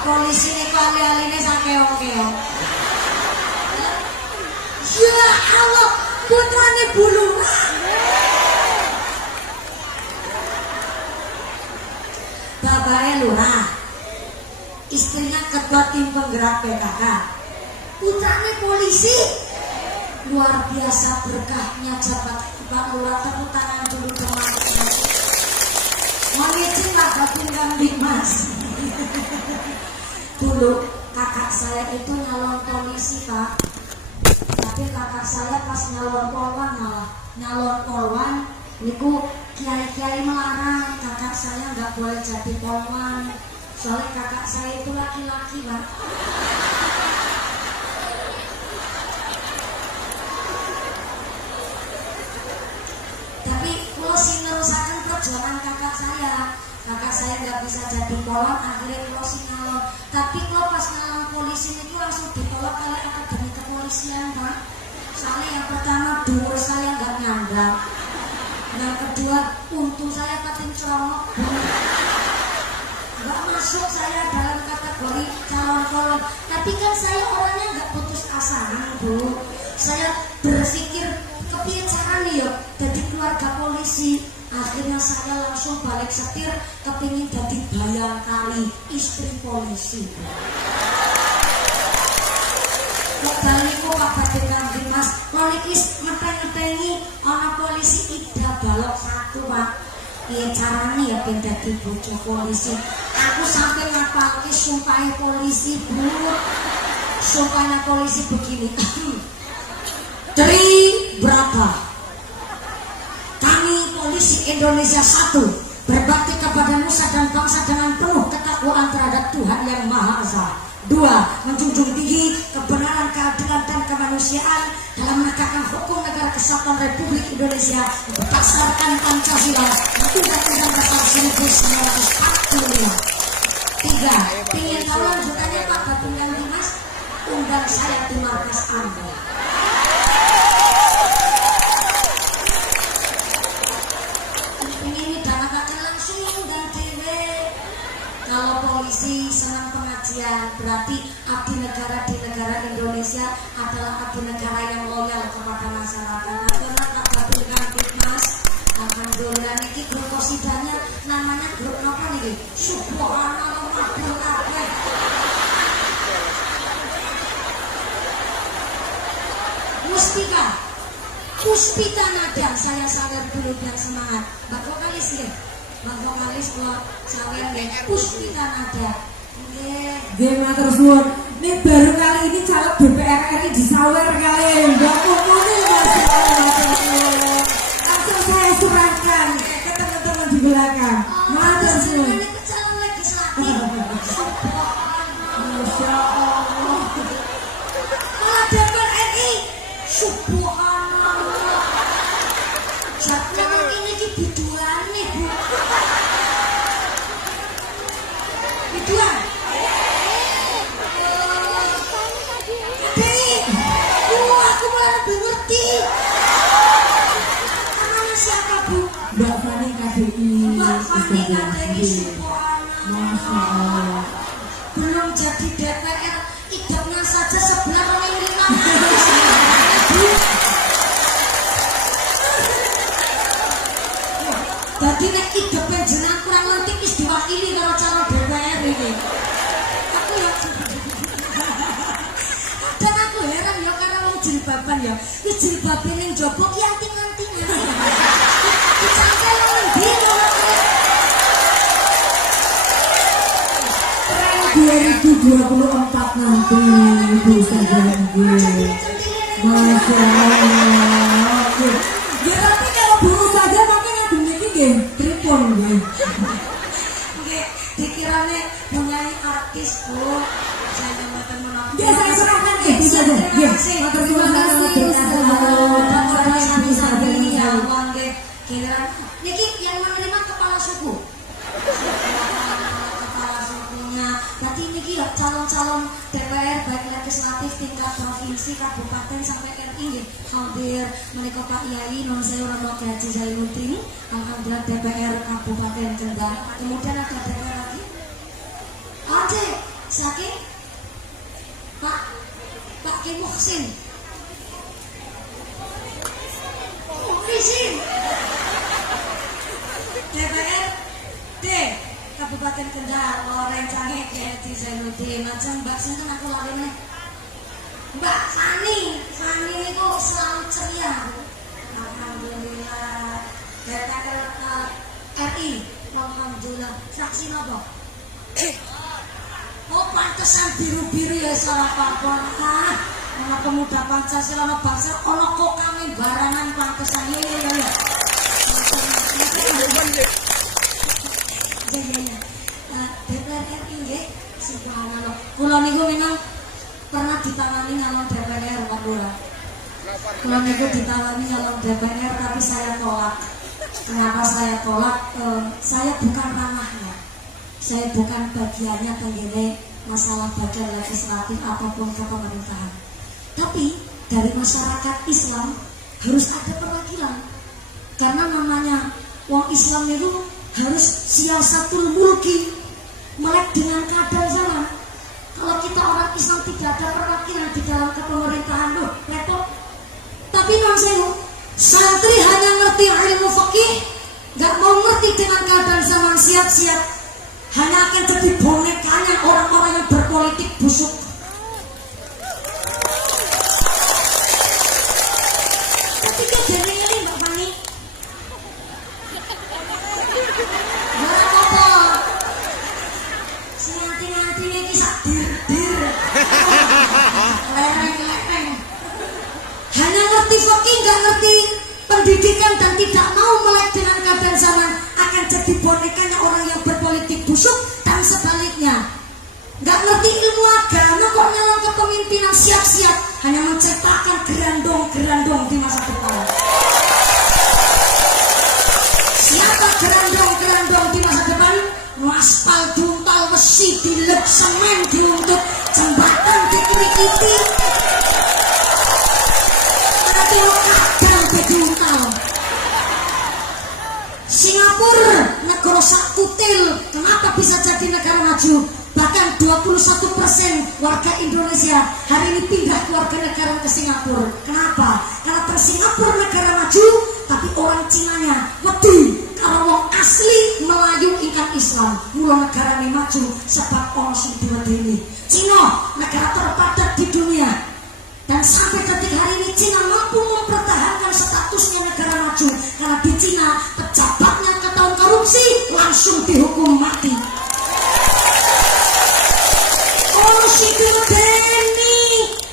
Polisi ini kali-kali ini sakeong-keong. Ya Allah, putrane bulungan. bapaknya lurah, istrinya ketua tim penggerak PKK, putranya polisi. Luar biasa berkahnya jabatan Pak Lurah. Tepuk tangan dulu teman-teman. Mohon izin Pak Batin Kambing Mas. Dulu kakak saya itu nyalon polisi Pak, tapi kakak saya pas nyalon polwan malah nyalon polwan niku kiai-kiai melarang kakak saya nggak boleh jadi polwan, soalnya kakak saya itu laki-laki Pak. Tapi kalau sih nerusakan perjuangan kakak saya nggak bisa jadi polwan, akhirnya kalau sih nyalon. Tapi kalau pas nyalon polisi itu langsung ditolak oleh akademi kepolisian Pak. Soalnya yang pertama duur saya nggak nyandang, yang kedua untung saya kating cerongok, nggak masuk saya dalam kategori calon polwan. Tapi kan saya orangnya nggak putus asa Bu. Saya berpikir kepiye carane ya jadi keluarga polisi. Akhirnya saya langsung balik setir kepingin jadi bayangkari istri polisi. Baliku Pak Batin Kambing Mas, polikis ngeteng-ngetengi ana polisi Ida balok 1 Pak. Piye carane ya ben dadi bojo polisi? Aku sampai ngapalke sumpahe polisi Bu. Sumpahnya polisi begini. Tri berapa? Kami polisi Indonesia 1 berbakti kepada nusa dan bangsa dengan penuh ketakwaan terhadap Tuhan yang Maha Esa. 2. Menjunjung tinggi kebenaran, keadilan dan kemanusiaan dalam menegakkan hukum negara kesatuan Republik Indonesia berdasarkan Pancasila dan Undang-Undang Dasar 1945. 3. Ingin tahu lanjutannya Pak Batin Kambing Mas? Undang saya di markas Anda. Kalau polisi senang pengajian, berarti abdi negara di negara Indonesia adalah abdi negara yang loyal kepada masyarakat. Karena Pak Batin Kambing Mas, alhamdulillah niki grup kosidanya namanya grup apa nih? Subhanallah makhluk kabeh. Mustika, Puspita Nada, saya sadar dulu biar semangat. Mbak vokalis ya. Bang vokalis kalau sawer nggih Puspita Nada. Nggih matur suwun. Ini baru kali ini caleg DPR RI disawer kali Mbak Puput Mas. Langsung saya serahkan ke teman-teman di belakang. Matur suwun. Ini calon legislatif. Masya Allah. Malah DPR RI. Subhanallah. Jangan ini di biduane Bu. Biduan. Aku malah lebih ngerti. Namanya siapa Bu? Mbak Fani KDI. Mbak Fani KDI. Subhanallah. Masya Allah. Belum jadi DPR, idamnya saja 11,5. Jadi nek ide penjenengan kurang lentik wis diwakili karo calon DPR ini. Aku ya dan aku heran ya karena wong jilbaban ya. Wis jilbabe ning njaba ki anting-antingan. Dicangkel nang ndi kok. Tren 2024 nanti Ibu Ustazah nggih. Masya Allah. Ya tapi kalau Bu Ustazah pakai ngabung niki nggih tripon nggih. Nggih, dikirane penyanyi artis Bu. Saya mboten menapa. Ya saya serahkan nggih Bu Ustazah. Nggih, matur suwun niki yang menerima kepala suku. Kepala sukunya. Berarti niki ya calon-calon DPR baik legislatif tingkat provinsi, kabupaten sampai RI nggih. Hampir menika Pak Yai non sewu Romo Haji Zainuddin, alhamdulillah DPR Kabupaten Kendal. Kemudian ada DPR lagi. Oke, saking Pak Ki Muhsin. Muhsin. DPR D Kabupaten Kabupaten Kendal, orang canggih Eti Zainuddin, macam Mbak Sinten aku lari nih. Mbak Fani itu selalu ceria. Alhamdulillah. DPR RI, alhamdulillah. Fraksi apa? Oh pantesan biru-biru ya salah papan. Anak pemuda Pancasila no bangsa ono kok kami barangan pantesan ya. DPR RI nggih, subhanallah. Kula niku memang pernah ditawani nyalon DPR Pak Lurah. Kula niku ditawani nyalon DPR tapi saya tolak. Kenapa saya tolak? Saya bukan ranahnya. Saya bukan bagiannya tenggene masalah bagian legislatif ataupun kepemerintahan. Tapi dari masyarakat Islam harus ada perwakilan. Karena namanya wong Islam itu harus siasatul mulki, melek dengan keadaan zaman. Kalau kita orang Islam tidak ada perwakilan di dalam kepemerintahan, loh repot. Tapi non saya santri hanya ngerti ilmu fikih, nggak mau ngerti dengan keadaan zaman, siap-siap hanya akan jadi bonekanya orang-orang yang berpolitik busuk. Tapi kok jadi ini Mbak Fani? Gak apa-apa. Senanti-nanti ini sak dir-dir. Lereng-lereng. Hanya ngerti fikih, nggak ngerti pendidikan dan tidak mau melek dengan keadaan zaman, akan jadi bonekanya orang yang berpolitik busuk. Dan sebaliknya, nggak ngerti ilmu agama kok nyalon kepemimpinan, siap-siap hanya menciptakan gerandong-gerandong di masa depan. Siapa gerandong-gerandong di masa depan? Aspal duntal, besi dilep, semen diuntuk, jembatan dikrikiti, tapi kadang diuntal. Singapura, negara sakutil, kenapa bisa jadi negara maju? Bahkan 21% warga Indonesia hari ini pindah ke warga negara ke Singapura. Kenapa? Karena Singapura negara maju, tapi orang Cinanya wedi kalau wong asli Melayu ingkang Islam. Mula negara ini maju sebab orang sing diwedeni. Cina negara terpadat di dunia, dan sampai detik hari ini Cina mampu mempertahankan statusnya negara maju karena di Cina pejabatnya ketahuan korupsi langsung dihukum mati. Orang sing diwedeni,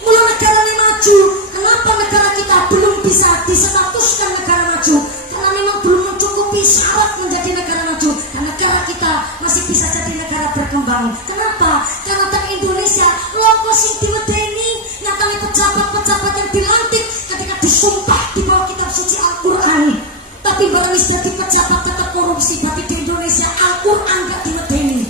mula negara ini maju. Kenapa negara kita belum bisa distatuskan negara maju? Karena memang belum mencukupi syarat menjadi negara maju. Dan negara kita masih bisa jadi negara berkembang. Kenapa? Karena di Indonesia logo sing diwedeni, nyatanya pejabat-pejabat yang dilantik ketika disumpah di bawah kitab suci Al-Quran. Tapi barang jadi pejabat tetap korupsi. Tapi di Indonesia Al-Quran gak diwedeni.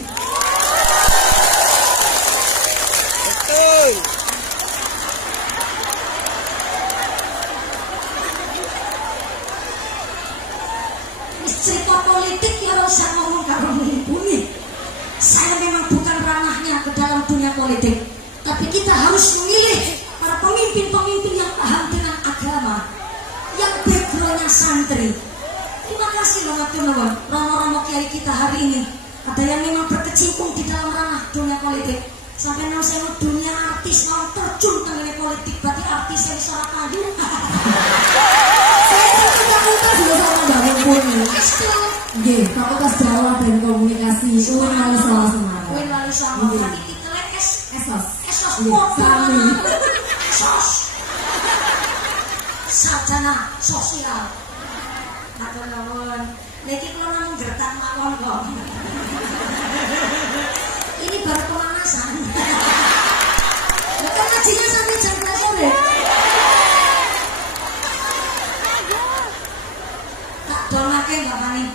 Cerita politik ya harus saya ngomong kalau menghubungi. Saya memang bukan ranahnya ke dalam dunia politik, tapi kita harus memilih para pemimpin-pemimpin yang paham dengan agama, yang backgroundnya santri. Terima kasih banget teman-teman, romo-romo kiai kita hari ini. Ada yang memang berkecimpung di dalam ranah dunia politik. Sampai nang saya dunia artis mau terjun ke dunia politik, berarti artis yang suara padu. Saya kita juga sama Mbak Mumpuni. Nggih, Fakultas Dakwah dan Komunikasi UIN Wali Songo Semarang. UIN Wali Songo. Berarti titelnya Esos. Esos kami. Esos. Sarjana sosial. Matur nuwun. Niki kula namung gertak mawon kok. Ini baru pemanasan. Bukan ngajinya sampai jam 12 sore. Tak donake Mbak Fani.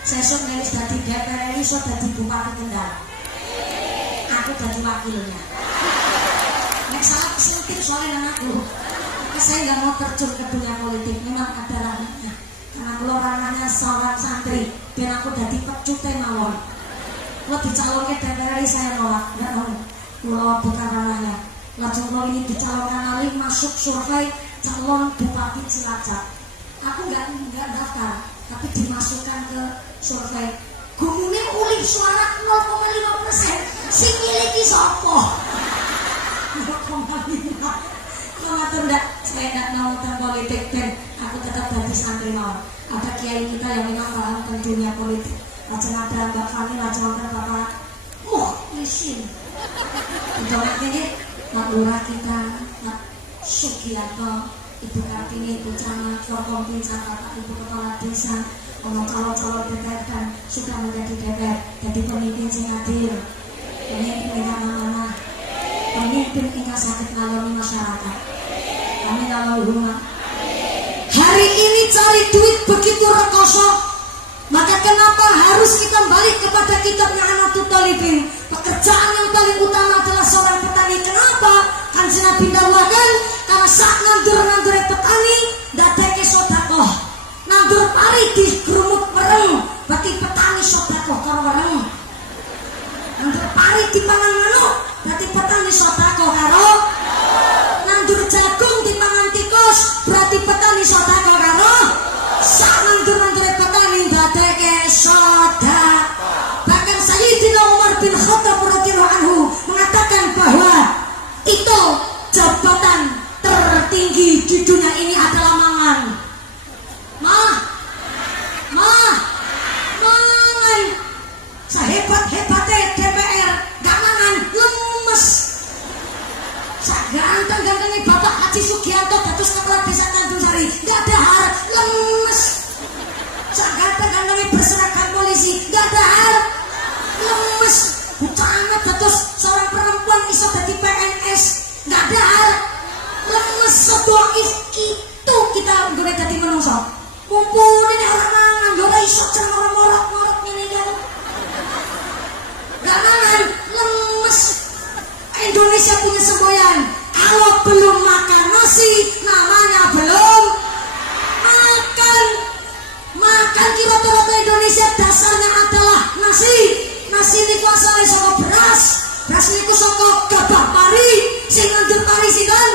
Sesuk nek wis dadi DPR iso dadi Bupati Kendal. Aku dadi wakilnya. Nek salah kesentik soalnya nang aku. Saya nggak mau terjun ke dunia politik, memang ada ranahnya. Karena kalau ranahnya seorang santri, biar aku dadi pecute mawon. Kalau dicalonkan DPR saya nolak, nggak mau. Kalau bukan ranahnya. Lajeng kalau ini dicalonkan lagi masuk survei calon Bupati Cilacap. Aku nggak daftar, tapi dimasukkan ke survei gumune uli suara 0,5%. Sing miliki sapa? 0,5. Matur ndak, saya ndak mau tentang politik dan aku tetap jadi santri mawon. Ada kiai kita yang memang paham tentang dunia politik. Lajeng ada Mbak Fani, lajeng ada Bapak Muhlisin. Udah ini Pak Lurah kita, Pak Sugiarto, Ibu Kartini, Ibu Camat, Forkompinsa, Bapak Ibu Kepala Desa, calon-calon DPR dan sudah menjadi DPR, jadi pemimpin sing adil, pemimpin yang amanah, pemimpin yang sakit ngalami masyarakat. Kami kalau rumah. Hari ini cari duit begitu rekoso, maka kenapa harus kita balik kepada kitabnya Anatul Talibin? Pekerjaan yang paling utama adalah seorang petani. Kenapa? Kanjeng Nabi dawuhkan, karena saat nandur petani dadeke sedekah. Nandur pari di gerumut mereng, berarti petani sedekah karo wereng. Nandur pari di pangan manuk, berarti petani sedekah karo. Nandur jagung di pangan tikus, berarti petani sedekah karo. Sak nandur petani dadeke sedekah. Bahkan Sayyidina Umar bin Khattab radhiyallahu anhu mengatakan bahwa itu jabatan tertinggi di dunia ini adalah mangan. Mangan. Sehebat-hebatnya DPR gak mangan, lemes. Ganteng-gantengnya Bapak Haji Sugiarto dados kepala desa Tanjungsari, gak dahar, lemes. Ganteng-gantengnya berseragam polisi, gak dahar, lemes. Bucamat dados seorang perempuan iso dadi PNS, gak dahar, lemes. Sedoif itu kita boleh dadi menungso. Mumpuni nek ora mangan yo ora iso jeneng ora morok-morok ngene kan. Gak mangan, lemes. Indonesia punya semboyan. Kalau belum makan nasi, namanya belum makan. Makan kira-kira Indonesia dasarnya adalah nasi. Nasi niku asale saka beras. Beras niku saka gabah pari. Sing nandur pari sinten?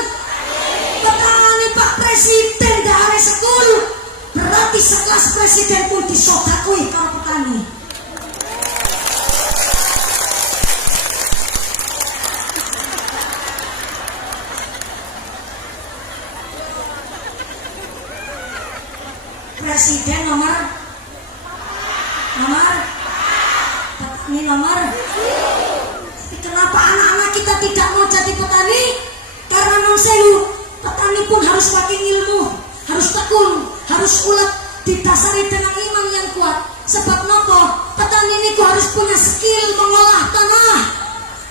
Petani Pak Presiden dahare sekul. Berarti sekelas presiden pun disodakui karo petani. Presiden nomor petani nomor. Kenapa anak-anak kita tidak mau jadi petani? Karena non sewu, petani pun harus pakai ilmu, harus tekun, harus ulet, didasari dengan iman yang kuat. Sebab nopo, petani ini harus punya skill mengolah tanah,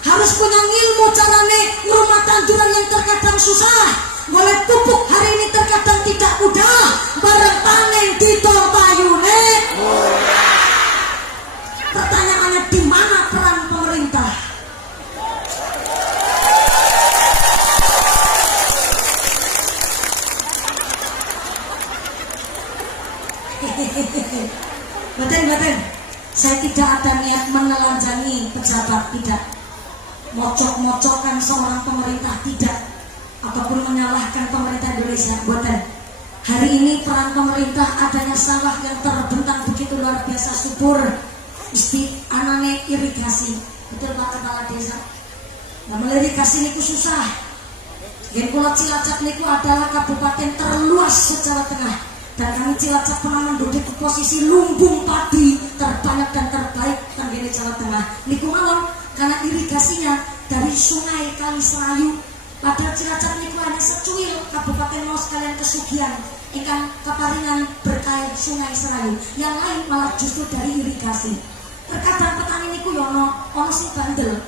harus punya ilmu carane ngurmat tanduran yang terkadang susah. Boleh pupuk hari ini terkadang tidak mudah, bareng panen ditong payune. Pertanyaannya, di mana peran pemerintah? Betul. Saya tidak ada niat menelanjangi pejabat, tidak. Mocok-mocokkan seorang pemerintah, tidak. Ataupun menyalahkan pemerintah Indonesia, buatan. Hari ini peran pemerintah adanya sawah yang terbentang begitu luar biasa subur, anane irigasi, betul Pak Kepala Desa. Nah, melirigasi niku susah. Yang Pulau Cilacap niku adalah kabupaten terluas secara tengah, dan kami Cilacap pernah menduduki posisi lumbung padi terbanyak dan terbaik tanggene Jawa Tengah. Niku mawon karena irigasinya dari sungai Kali Serayu. Padahal Cilacap niku hanya secuil kabupaten mau sekalian kesugihan ingkang kaparingan berkait sungai Serayu. Yang lain malah justru dari irigasi. Terkadang petani niku ono sing bandel.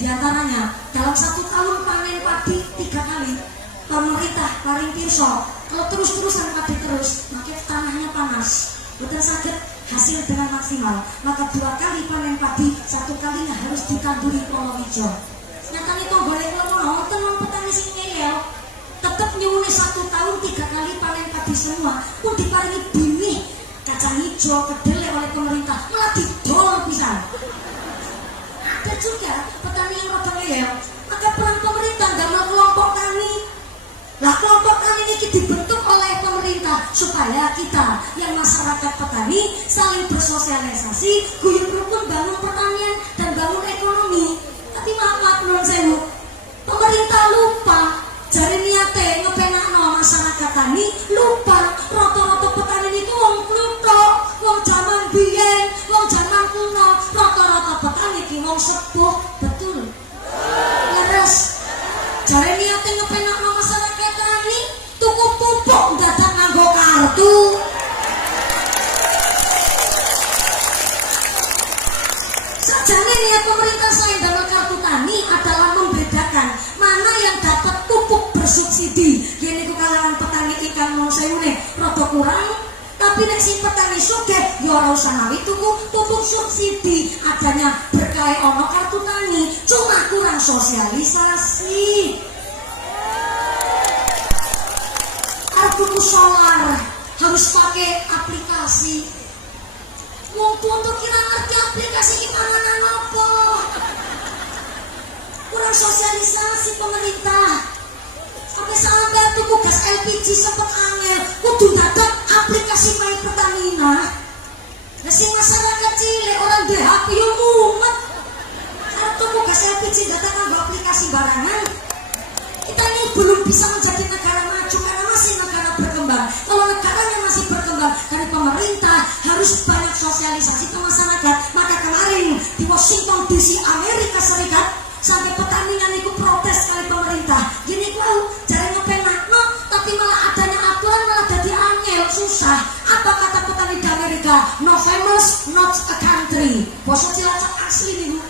Di antaranya dalam 1 tahun panen padi 3 kali. Pemerintah paling pirsa kalau terus-terusan padi terus, maka tanahnya panas, betul sakit hasil dengan maksimal. Maka 2 kali panen padi, 1 kalinya harus ditanduri palawija. Nyatane tonggone kula wonten wong petani sing ngeyel, tetep nyuwune 1 tahun 3 kali panen padi semua, pun diparingi benih kacang hijau kedelai oleh pemerintah, malah didol pisan. Ada juga petani yang rada ngeyel, maka peran pemerintah damel kelompok tani. Lah kelompok tani ini dibentuk oleh pemerintah supaya kita yang masyarakat masyarakat petani saling bersosialisasi, guyub rukun bangun pertanian dan bangun ekonomi. Tapi maaf nuwun sewu, pemerintah lupa jare niate ngepenakno masyarakat tani, lupa rata-rata petani niku wong klutho, wong jaman biyen, wong jaman kuno, rata-rata petani iki wong sepuh, betul. Leres. Jare niate ngepenakno masyarakat tani, tuku pupuk dadak nganggo kartu. Sajane niat pemerintah selain damel kartu tani adalah membedakan mana yang dapat pupuk bersubsidi. Kene ku kalangan petani ikan mau sayune rada kurang, tapi nek sing petani sugih ya ora usah nawi tuku pupuk subsidi. Adanya berkah ono kartu tani, cuma kurang sosialisasi. Tuku solar harus pakai aplikasi. Wong tuwa kira ngerti aplikasi iki panganan apa? Kurang sosialisasi pemerintah. Sampai tuku gas LPG sempet angel, kudu dadak aplikasi main Pertamina. Lah sing masyarakat cilik orang duwe HP yo mumet. Arep tuku gas LPG dadak nganggo aplikasi barangan. Kita ini belum bisa menjadi negara maju karena masih negara berkembang. Kalau negaranya masih berkembang, dari pemerintah harus banyak sosialisasi ke masyarakat. Maka kemarin di Washington DC Amerika Serikat sampai pertandingan itu protes kali pemerintah. Gini kau caranya penakno, tapi malah adanya aturan malah jadi angel, susah. Apa kata petani di Amerika? No famous, not a country. Bosok Cilacap asli nih bu.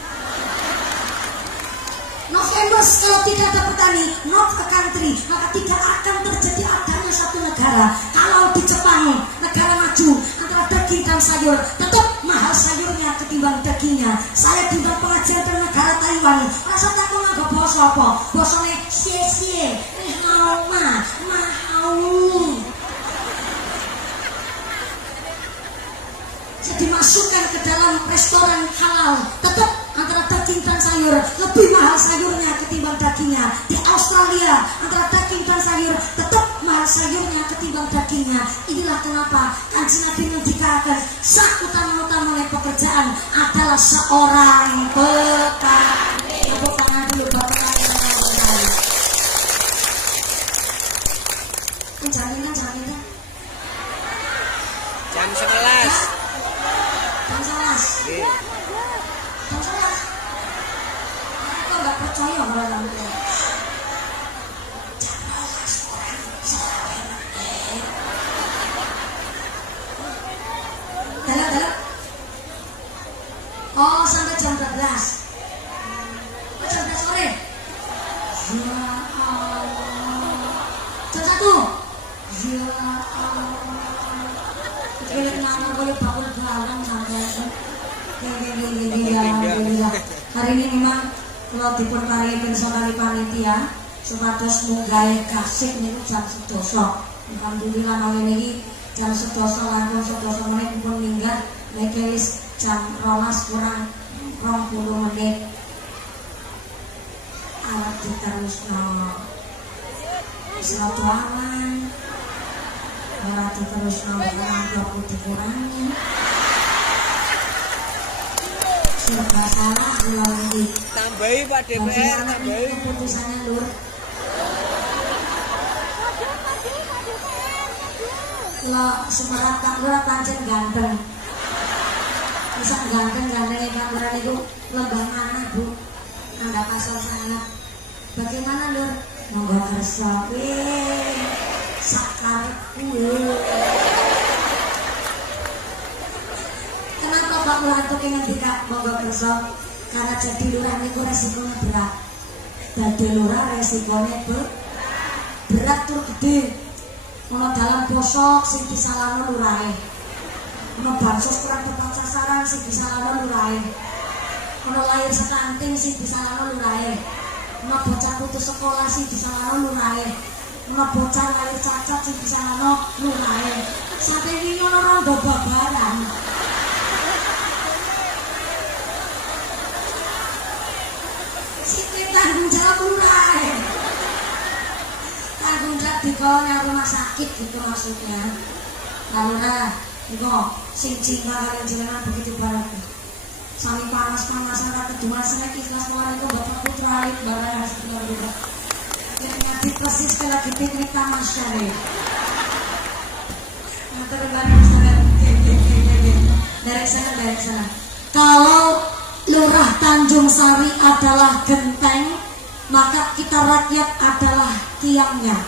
No famous kalau tidak ada petani, not a country, maka tidak akan terjadi adanya satu negara. Kalau di Jepang, negara maju, antara daging dan sayur, tetap mahal sayurnya ketimbang dagingnya. Saya diundang pengajian ke negara Taiwan, rasa takut nggak bos apa? Bosone sie, mahal. Jadi dimasukkan ke dalam restoran halal, tetap antara daging dan sayur lebih mahal sayurnya ketimbang dagingnya. Di Australia antara daging dan sayur tetap mahal sayurnya ketimbang dagingnya. Inilah kenapa Kanjeng Nabi mendikatakan sak utama-utama pekerjaan adalah seorang petani. Tepuk tangan dulu buat petani. Jaminan jam 11. Jam 11. Iya. Jam 11. Aku nggak percaya kalau kamu itu. Jam 11 orang dalam. Oh sampai jam 12. Oh, jam 12 sore. Ya Allah. Jam 1. Ya Allah. Kayak nama boleh bakul galang sampai. Ya. Hari ini memang kalau dipertaruhkan saudari panitia supados munggahe kasih niku jam 11. Alhamdulillah malam ini jam 11 langkung 11 menit pun minggat nek wis jam 12 kurang 20 menit. Alat diterusno. Satu aman. Ora diterusno kurang 20 dikurangi. Serba salah ulang lagi. Tambahi Pak DPR, tambahi. Keputusannya lur. Lo semerap kamera pancen ganteng. Bisa ganteng-gantengnya kamera itu lebah mana bu? Anda pasal sangat. Bagaimana lur? Monggo kersa. Sakar. Kenapa Pak Lurah itu pengen tidak monggo kersa? Karena jadi lurah itu resikonya berat. Jadi lurah resikonya berat tur gede. Ono dalam bosok sing disalahno lurahe. Ono bansos kurang tepat sasaran sing disalahno lurahe. Ono lahir sekanting sing disalahno lurahe. Ono bocah putus sekolah sing disalahno lurahe. Ono bocah lahir cacat sing disalahno lurahe. Sampai wingi ono rondo babaran. Sing tanggung jawab lurahe. Tanggung jawab di rumah sakit gitu maksudnya. Lurah Iko sing cinta kalian jenengan begitu banyak. Sami panas-panasan ra kedua saya ikhlas mulai itu Bapak Putra Alit barang harus benar juga. Yang ngaji persis kalau lagi piknik taman syari. Dari sana. Kalau Lurah Tanjung Sari adalah genteng, maka kita rakyat adalah tiangnya.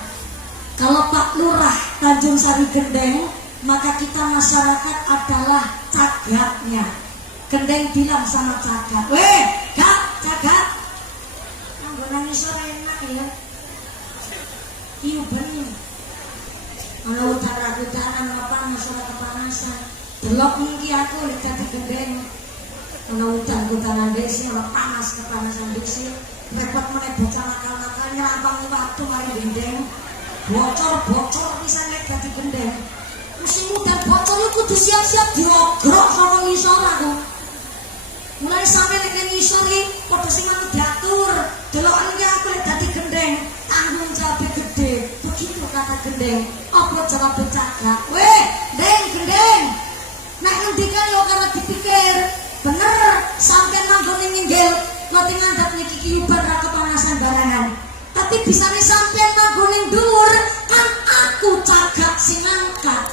Kalau Pak Lurah Tanjung Sari gendeng, maka kita masyarakat adalah cagatnya. Gendeng bilang sama cagat, weh, cagat, anggonan isor enak ya. Iya bener. Kalau udah ragu-raguan apa masalah kepanasan, belok mungkin aku lihat di gendeng. Kalau hutan-hutanan desi, kalau panas kepanasan desi, repot meneh bocah nakal-nakal nyelambang waktu mari gendeng, bocor bisa naik dari gendeng. Musim udah bocor itu kudu siap-siap diogrok sama ngisor aku. Mulai sampai dengan ngisor ini, pada sing mau diatur, delokan iki aku lihat dari gendeng, tanggung jawab gede. Begitu kata gendeng, apa jawab cagat? Weh, gendeng, nak ngendikan yo karena dipikir. Bener, sampai manggone ninggil, mati ngandap niki kiyuban ra kepanasan barangan. Tapi bisa nih sampai manggone dhuwur, kan aku cagak sing angkat.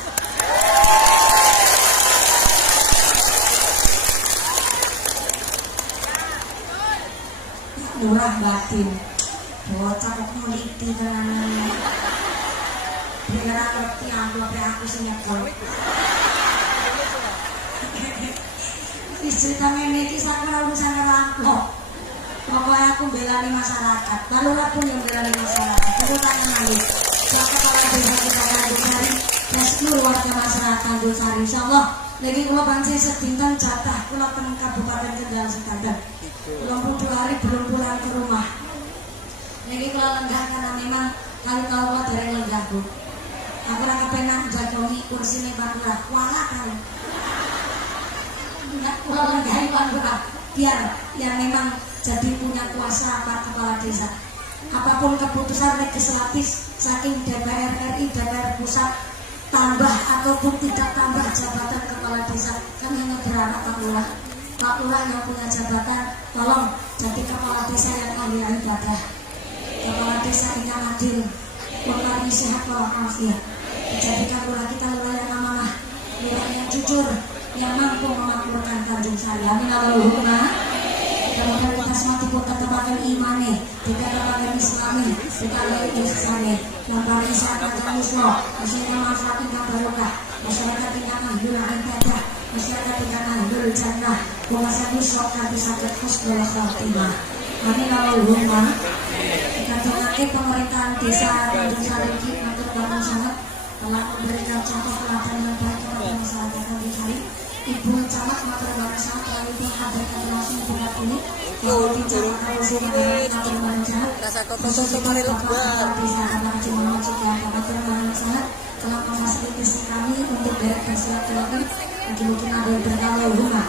Murah batin, bocah kok meliti tenan. Biar ngerti aku sing nyekol. Ceritanya ini kisah urusan rampok. Pokoknya aku belani masyarakat. Lalu aku yang belani masyarakat. Aku tanya lagi. Siapa kepala desa kita Tanjung Sari? Rescue warga masyarakat Tanjung Sari. Insyaallah. Lagi kalau bangsa sedintan jatah. Kalau ke Kabupaten Kendal Sekadar. 22 hari belum pulang ke rumah. Lagi kalau lenggah karena memang tahu dari lenggahku. Aku rasa pengen jagomi kursi ini bangga. Walah kan. Kurang gaiwan biar yang memang jadi punya kuasa Pak Kepala Desa. Apapun keputusan legislatif saking DPR RI, DPR pusat tambah ataupun tidak tambah jabatan Kepala Desa, kan hanya berharap Pak Lurah yang punya jabatan, tolong jadi Kepala Desa yang ahli ibadah, Kepala Desa yang adil, Lurah yang sehat walafiat. Jadikan Lurah kita Lurah yang amanah, Lurah yang jujur, yang mampu memakmurkan Tanjung Sari. Amin Allahumma. Kemudian kita semua tetapkan imani, kita tetapkan islami, kita layak ihsani. Yang paling sehat adalah Islam. Masyarakat masyarakat yang barokah, masyarakat yang ahlul ibadah, masyarakat yang ahlul jannah. Kuasa Islam nanti sakit husnul khatimah. Amin Allahumma. Kita doakan pemerintahan desa Tanjung Sari ini untuk bangun sangat telah memberikan contoh teladan yang baik kepada masyarakat Tanjung Sari. Ibu camat matur nuwun sangat lalu dihadirkan langsung buat ini bahwa di camat langsung matur nuwun sangat khusus kemarin lebar bisa anak cuma juga matur nuwun sangat telah memfasilitasi kami untuk derek dan silaturahmi mungkin ada yang berkala rumah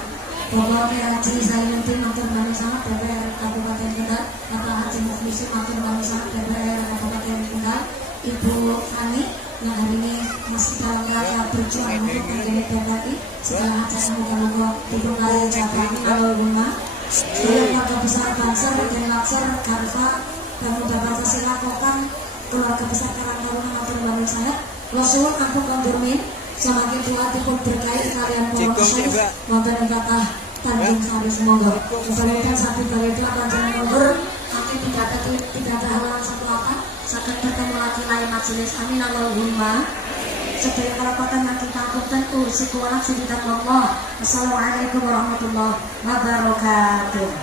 Bapak Haji Zainuddin matur nuwun sangat DPR Kabupaten Kendal, Bapak Haji Muflisi matur nuwun sangat DPR Kabupaten Kendal, Ibu Fani yang hari ini masih dalam rangka berjuang untuk menjadi PKI setelah acara moga-moga dukung kalian jabatan Allahumma. Seluruh warga besar Banser dan Lakser Karva dan Muda Pancasila Kokan keluarga besar Karangtaruna matur nuwun sangat. Rasul ampun kondurmin semakin doa dipun berkahi kalian proses wonten ing kathah Tanjung Sari semoga. Mudah-mudahan satu kali itu akan jalan mundur. Nanti tidak ada halangan satu apa. Sampai bertemu lagi lain majelis. Amin Allahumma. Sedaya kelapatan nanti takut tentu. Sikuanak sidikat Allah. Assalamualaikum warahmatullahi wabarakatuh.